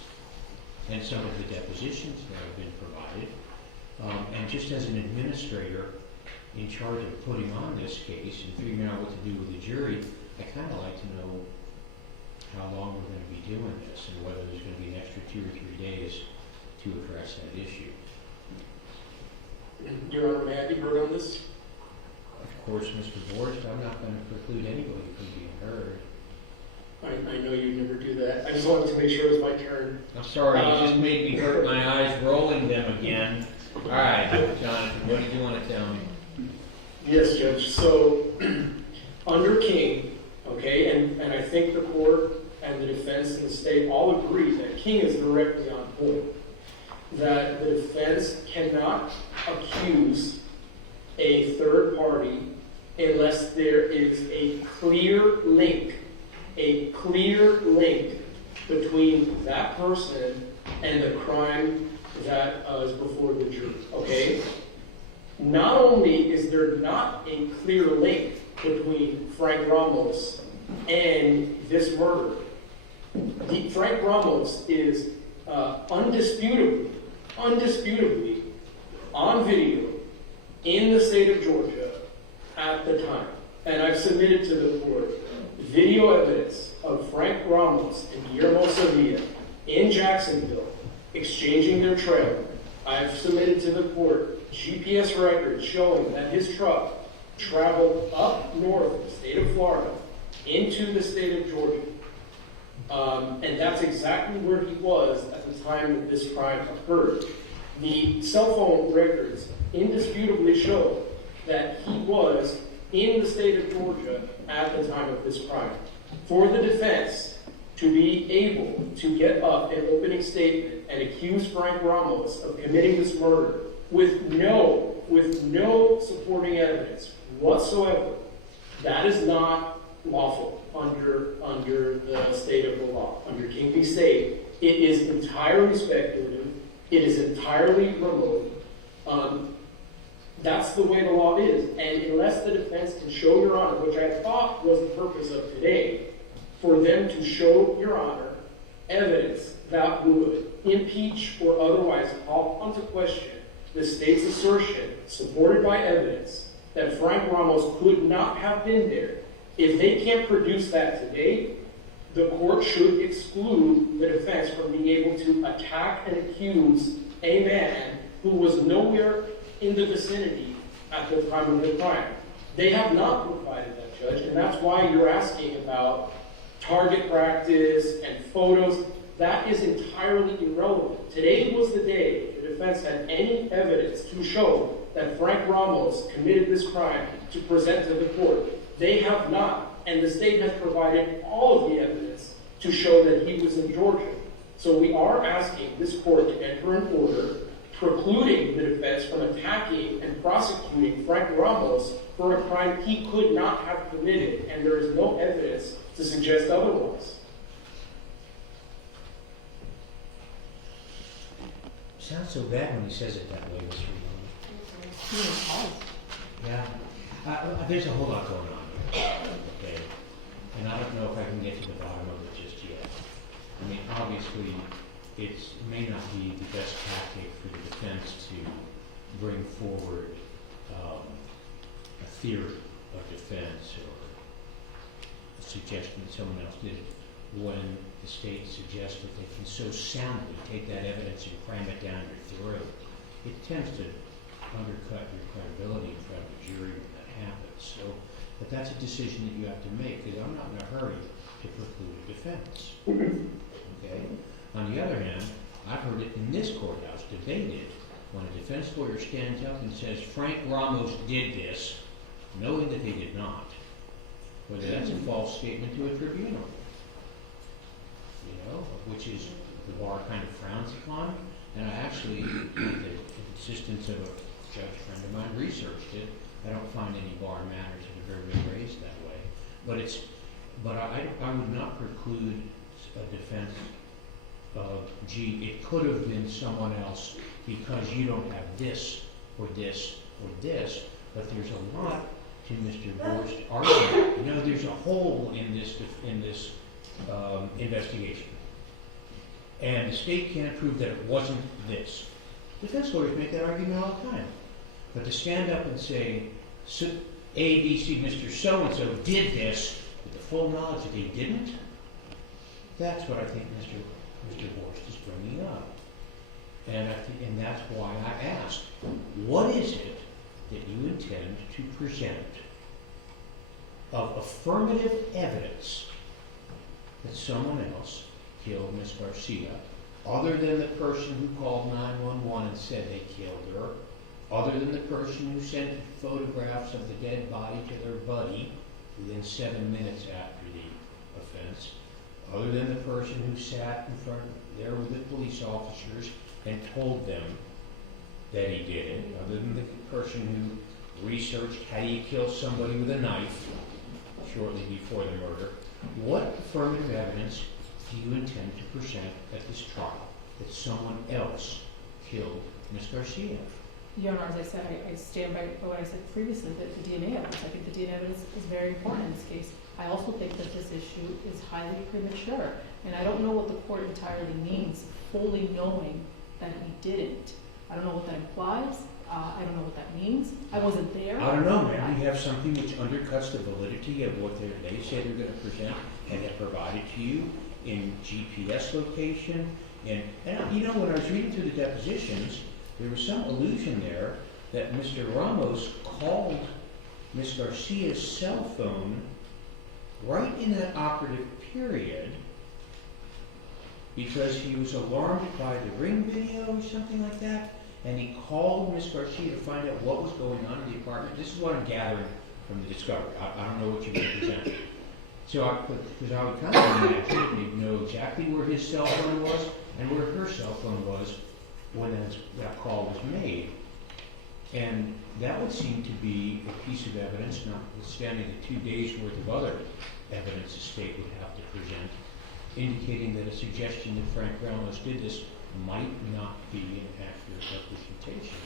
and some of the depositions that have been provided. And just as an administrator in charge of putting on this case and figuring out what to do with the jury, I kind of like to know how long we're going to be doing this and whether there's going to be an extra 2 or 3 days to address that issue. Your Honor, may I be heard on this? Of course, Mr. Borst, I'm not going to preclude anybody from being heard. I know you never do that. I just wanted to make sure it was my turn. I'm sorry, you just made me hurt my eyes rolling them again. All right, Jonathan, what do you want to tell me? Yes, Judge. So, under King, okay, and I think the court and the defense and the state all agree that King is directly on point, that the defense cannot accuse a third party unless there is a clear link between that person and the crime that is before the jury, okay? not only is there not a clear link between Frank Ramos and this murder, Frank Ramos is undisputably on video in the state of Georgia at the time. And I've submitted to the court video evidence of Frank Ramos and Guillermo Sevilla in Jacksonville exchanging their trailer. I've submitted to the court GPS records showing that his truck traveled up north of the state of Florida into the state of Georgia. And that's exactly where he was at the time that this crime occurred. The cell phone records indisputably show that he was in the state of Georgia at the time of this crime. For the defense to be able to get up an opening statement and accuse Frank Ramos of committing this murder with no supporting evidence whatsoever, that is not lawful under the state of the law. Under King v. State, it is entirely speculative. It is entirely remote. That's the way the law is. And unless the defense can show, Your Honor, which I thought was the purpose of today, for them to show, Your Honor, evidence that would impeach or otherwise call into question the state's assertion, supported by evidence, that Frank Ramos could not have been there. If they can't produce that today, the court should exclude the defense from being able to attack and accuse a man who was nowhere in the vicinity at the time of the crime. They have not provided that, Judge, and that's why you're asking about target practice and photos. That is entirely irrelevant. Today was the day the defense had any evidence to show that Frank Ramos committed this crime to present to the court. They have not, and the state has provided all of the evidence to show that he was in Georgia. So we are asking this court to enter an order precluding the defense from attacking and prosecuting Frank Ramos for a crime he could not have committed, and there is no evidence to suggest otherwise. Sounds so bad when he says it that way, Mr. Young. Yeah. There's a whole lot going on here. Okay. And I don't know if I can get to the bottom of it just yet. I mean, obviously, it may not be the best tactic for the defense to bring forward a theory of defense or a suggestion that someone else did it when the state suggests that they can so soundly take that evidence and cram it down your throat. It tends to undercut your credibility in front of the jury when that happens. So, but that's a decision that you have to make, because I'm not in a hurry to preclude a defense. Okay? On the other hand, I've heard it in this courthouse debated when a defense lawyer stands up and says, Frank Ramos did this, knowing that he did not, whether that's a false statement to a tribunal, which is the bar kind of frowns upon. And I actually, with the insistence of a judge friend of mine, researched it. I don't find any bar matters that have ever been raised that way. But I would not preclude a defense of, gee, it could have been someone else because you don't have this or this or this. But there's a lot to Mr. Borst's argument. There's a hole in this investigation. And the state can't prove that it wasn't this. Defense lawyers make that argument all the time. But to stand up and say, A, B, C, Mr. So-and-so did this with the full knowledge that they didn't, that's what I think Mr. Borst is bringing up. And that's why I asked, what is it that you intend to present of affirmative evidence that someone else killed Miss Garcia, other than the person who called 911 and said they killed her, other than the person who sent photographs of the dead body to their buddy within 7 minutes after the offense, other than the person who sat in front there with the police officers and told them that he did it, other than the person who researched how do you kill somebody with a knife shortly before the murder. What affirmative evidence do you intend to present at this trial that someone else killed Miss Garcia? Your Honor, as I said, I stand by what I said previously, that the DNA evidence, I think the DNA evidence is very important in this case. I also think that this issue is highly premature, and I don't know what the court entirely means, fully knowing that he didn't. I don't know what that implies, I don't know what that means, I wasn't there. I don't know, man, we have something which undercuts the validity of what they say they're gonna present and have provided to you in GPS location. And you know, when I was reading through the depositions, there was some allusion there that Mr. Ramos called Ms. Garcia's cell phone right in that operative period because he was alarmed by the ring video or something like that, and he called Ms. Garcia to find out what was going on in the apartment. This is what I'm gathering from the discovery. I don't know what you're going to present. So, because I would kind of imagine if you know exactly where his cell phone was and where her cell phone was when that call was made. And that would seem to be a piece of evidence, notwithstanding the 2 days' worth of other evidence the state would have to present, indicating that a suggestion that Frank Ramos did this might not be an accurate representation.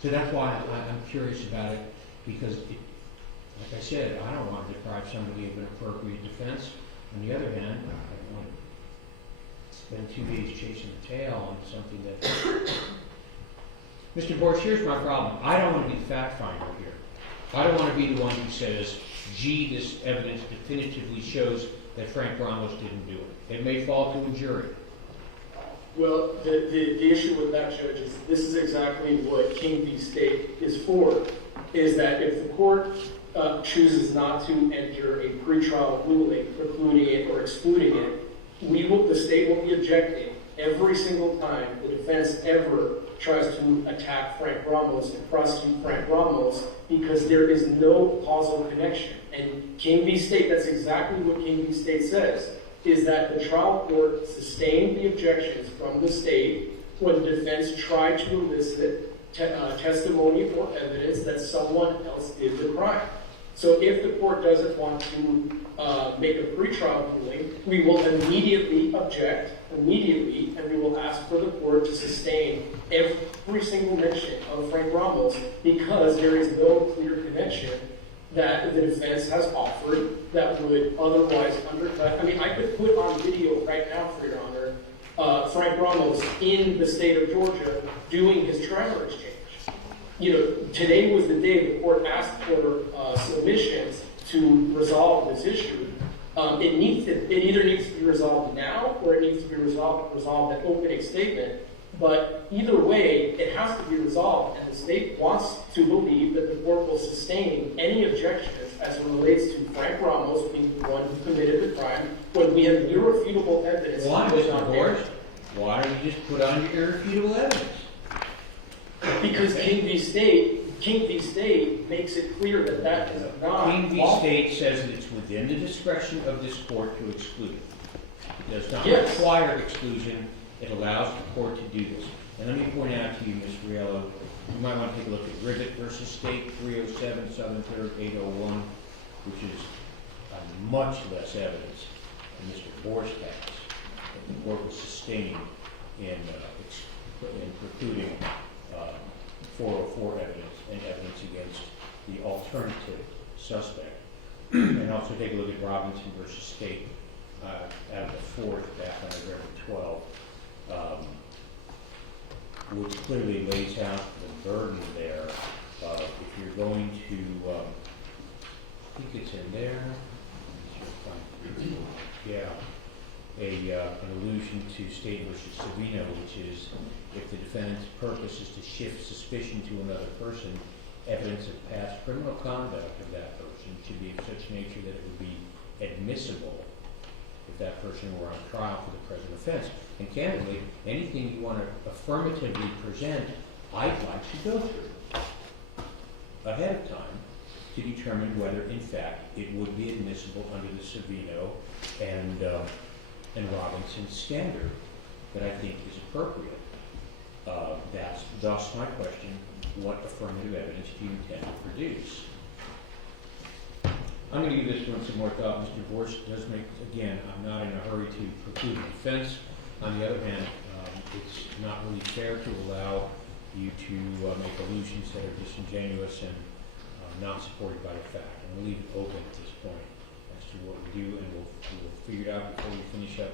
So that's why I'm curious about it, because, like I said, I don't want to deprive somebody of an appropriate defense. On the other hand, I don't want to spend 2 days chasing the tail on something that... Mr. Borsch, here's my problem. I don't want to be the fact finder here. I don't want to be the one who says, gee, this evidence definitively shows that Frank Ramos didn't do it. It may fall to a jury. Well, the issue with that, Judge, is this is exactly what King v. State is for, is that if the court chooses not to enter a pretrial ruling precluding it or excluding it, the state will be objecting every single time the defense ever tries to attack Frank Ramos and prosecute Frank Ramos, because there is no causal connection. And King v. State, that's exactly what King v. State says, is that the trial court sustained the objections from the state when the defense tried to elicit testimony or evidence that someone else did the crime. So if the court doesn't want to make a pretrial ruling, we will immediately object, and we will ask for the court to sustain every single mention of Frank Ramos, because there is no clear connection that the defense has offered that would otherwise undercut. I mean, I could put on video right now, for your honor, Frank Ramos in the state of Georgia doing his trailer exchange. You know, today was the day the court asked for submissions to resolve this issue. It either needs to be resolved now, or it needs to be resolved at opening statement. But either way, it has to be resolved, and the state wants to believe that the court will sustain any objections as it relates to Frank Ramos being the one who committed the crime when we have irrefutable evidence. Why, Mr. Borsch? Why don't you just put on your irrefutable evidence? Because King v. State makes it clear that that is not. King v. State says that it's within the discretion of this court to exclude. It does not require exclusion. It allows the court to do this. And let me point out to you, Ms. Riello, you might want to take a look at Rivet v. State 307 Southern 3rd 801, which is much less evidence than Mr. Borsch has. The court was sustaining in precluding 404 evidence and evidence against the alternative suspect. And also take a look at Robinson v. State out of the 4th back on November 12. Which clearly lays out the burden there of if you're going to, I think it's in there, an allusion to State v. Savino, which is if the defendant's purpose is to shift suspicion to another person, evidence of past criminal conduct of that person should be of such nature that it would be admissible if that person were on trial for the present offense. And candidly, anything you want to affirmatively present, I'd like to go through ahead of time to determine whether, in fact, it would be admissible under the Savino and Robinson standard that I think is appropriate. That's thus my question: what affirmative evidence do you intend to produce? I'm going to give this one some more thought. Mr. Borsch does make, again, I'm not in a hurry to preclude the defense. On the other hand, it's not really fair to allow you to make allusions that are disingenuous and not supported by the fact. And we'll leave it open at this point as to what we do, and we'll figure it out before we finish up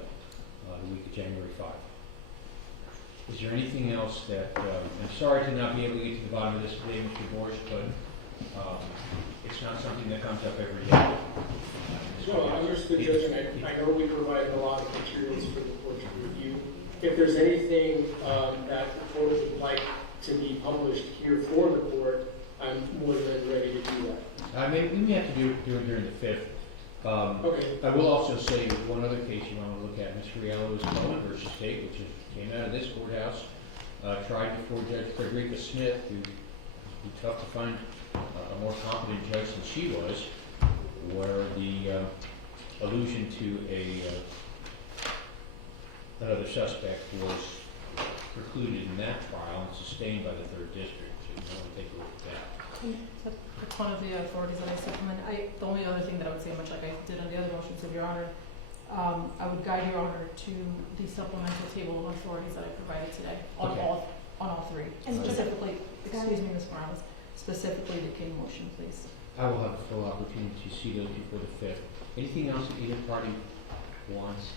the week of January 5. Is there anything else that, I'm sorry to not be able to get to the bottom of this today, Mr. Borsch, but it's not something that comes up every day. No, I understood, Judge, and I know we provided a lot of materials for the court to review. If there's anything that the court would like to be published here for the court, I'm more than ready to do that. We may have to do it during the 5th. Okay. I will also say that one other case you want to look at, Ms. Riello's Cohen versus State, which came out of this courthouse, tried before Judge Frederica Smith, who would be tough to find a more competent judge than she was, where the allusion to another suspect was precluded in that trial and sustained by the 3rd District. So you want to take a look at that. That's one of the authorities that I supplement. The only other thing that I would say, much like I did on the other motions of Your Honor, I would guide Your Honor to the supplemental table of authorities that I provided today on Okay. all three. And just- Specifically, excuse me, Ms. Morales, specifically the King motion, please. I will have a full opportunity to see those before the 5th. Anything else that either party wants?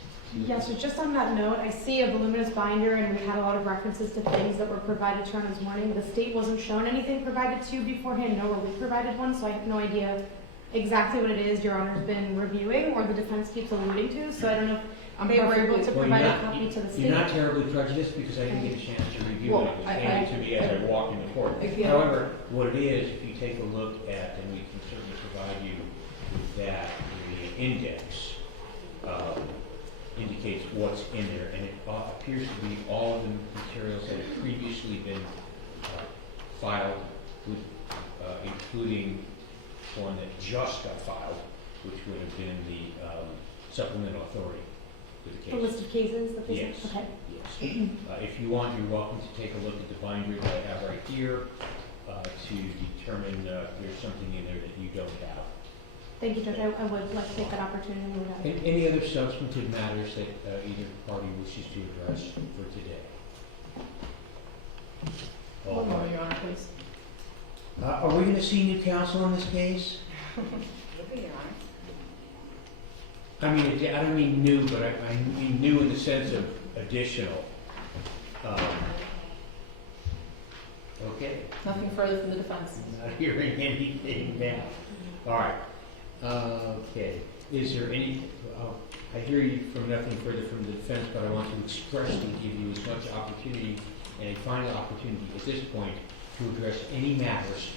Yes, so just on that note, I see a voluminous binder and we had a lot of references to things that were provided to us this morning. The state wasn't shown anything provided to you beforehand, nor were we provided one, so I have no idea exactly what it is Your Honor's been reviewing or the defense keeps alluding to, so I don't know if they were able to Well, provide a copy to the state. You're not terribly prejudiced because I didn't get a chance to review Well, it. It was handed to me as I walked in the court. Yeah. However, what it is, if you take a look at, and we can certainly provide you with that, the index indicates what's in there, and it appears to be all of the materials that have previously been filed, with, including one that just got filed, which would have been the supplemental authority for the case. The list of cases that they said? Yes. Okay. Yes. If you want, you're welcome to take a look at the binder that I have right here to determine if there's something in there that you don't have. Thank you, Judge. I would like to take that opportunity and move that. Any other substantive matters that either party wishes to address for today? All One more, right. Your Honor, please. Are we going to see new counsel in this case? Maybe, Your Honor. I mean, I don't mean new, but I mean new in the sense of additional. Okay. Nothing further from the defense. I'm not hearing anything now. All right. Okay. Is there any, I hear you from nothing further from the defense, but I want to expressly give you as much opportunity and a final opportunity at this point to address any matters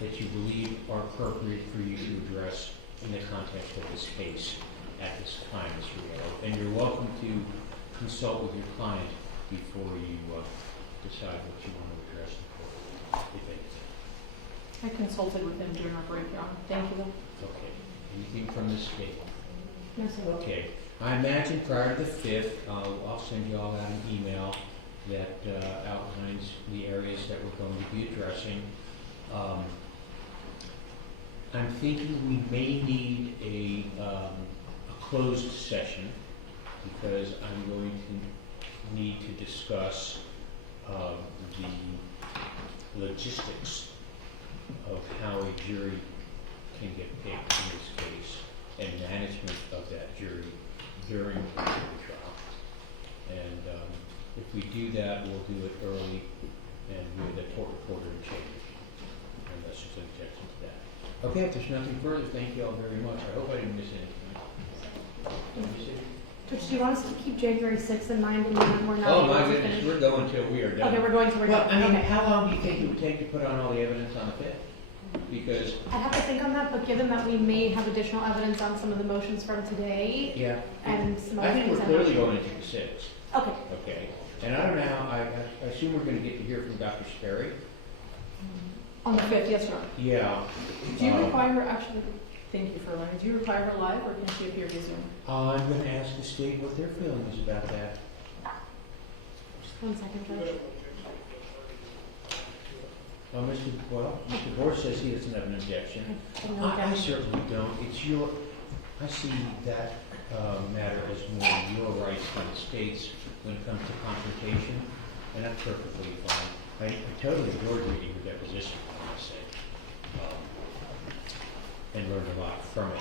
that you believe are appropriate for you to address in the context of this case at this time, Mr. Riello. And you're welcome to consult with your client before you decide what you want to address in court, if anything. I consulted with him during our break, Your Honor. Thank you. Okay. Anything from the state? No, sir. Okay. I imagine prior to the 5th, I'll send you all out an email that outlines the areas that we're going to be addressing. I'm thinking we may need a closed session because I'm going to need to discuss the logistics of how a jury can get picked in this case and management of that jury during the jury trial. And if we do that, we'll do it early and with a court reporter in change. Unless there's an objection to that. Okay, if there's nothing further, thank you all very much. I hope I didn't miss anything. Did I miss anything? Judge, do you want us to keep January 6th in mind and then we're not Oh able my to goodness, finish? we're going till we are done. Okay, we're going to, Well, I mean, okay. how long do you think it would take to put on all the evidence on the 5th? Because, I have to think on that, but given that we may have additional evidence on some of the motions from today yeah, and some I other think things we're I'm not clearly sure. going into the 6th. Okay. Okay, and I don't know how, I assume we're gonna get to hear from Dr. Sperry? On the 5th, yes, Your Honor. Yeah. Do you require her, actually, thank you for learning, do you require her live or can she appear via Zoom? I'm gonna ask the state what their feeling is about that. Just 1 second, Judge. Mr. Borsch says he doesn't have an objection. I don't know I if certainly don't. It's I see that matter as more your rights than the state's when it comes to confrontation, and that's perfectly fine. I totally adored reading your deposition, I must say, and learned a lot from it.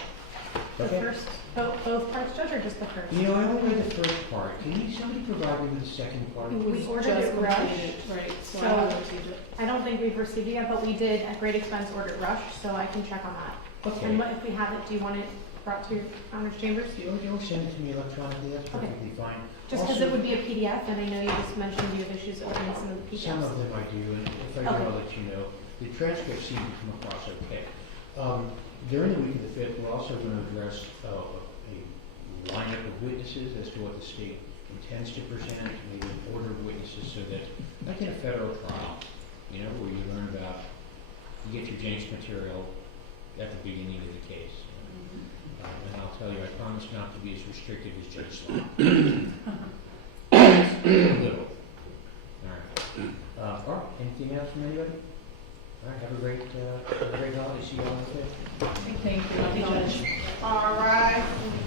The Okay. first, both parts, Judge, or just the first? You know, I only read the first part. Can somebody provide me with the second part? It was ordered just it rushed, completed, right, so I so- haven't received it. I don't think we've received it yet, but we did at great expense order it rushed, so I can check on that. Okay. And if we have it, do you want it brought to your Honor's chambers? You'll send it to me electronically, that's Okay. perfectly fine. Just because Also- it would be a PDF, and I know you just mentioned you have issues opening some of the PDFs. Some of them I do, and if I do, Okay. I'll let you know. The transcripts seem to come across okay. During the week of the 5th, we're also going to address a lineup of witnesses as to what the state intends to present, maybe an order of witnesses, so that, like in a federal trial, you know, where you learn about, you get your Jenks material at the beginning of the case. And I'll tell you, I promise not to be as restrictive as Judge Slaw. A little. All right, anything else from anybody? All right, have a great holiday. See you all on the 5th. Thank you. All right.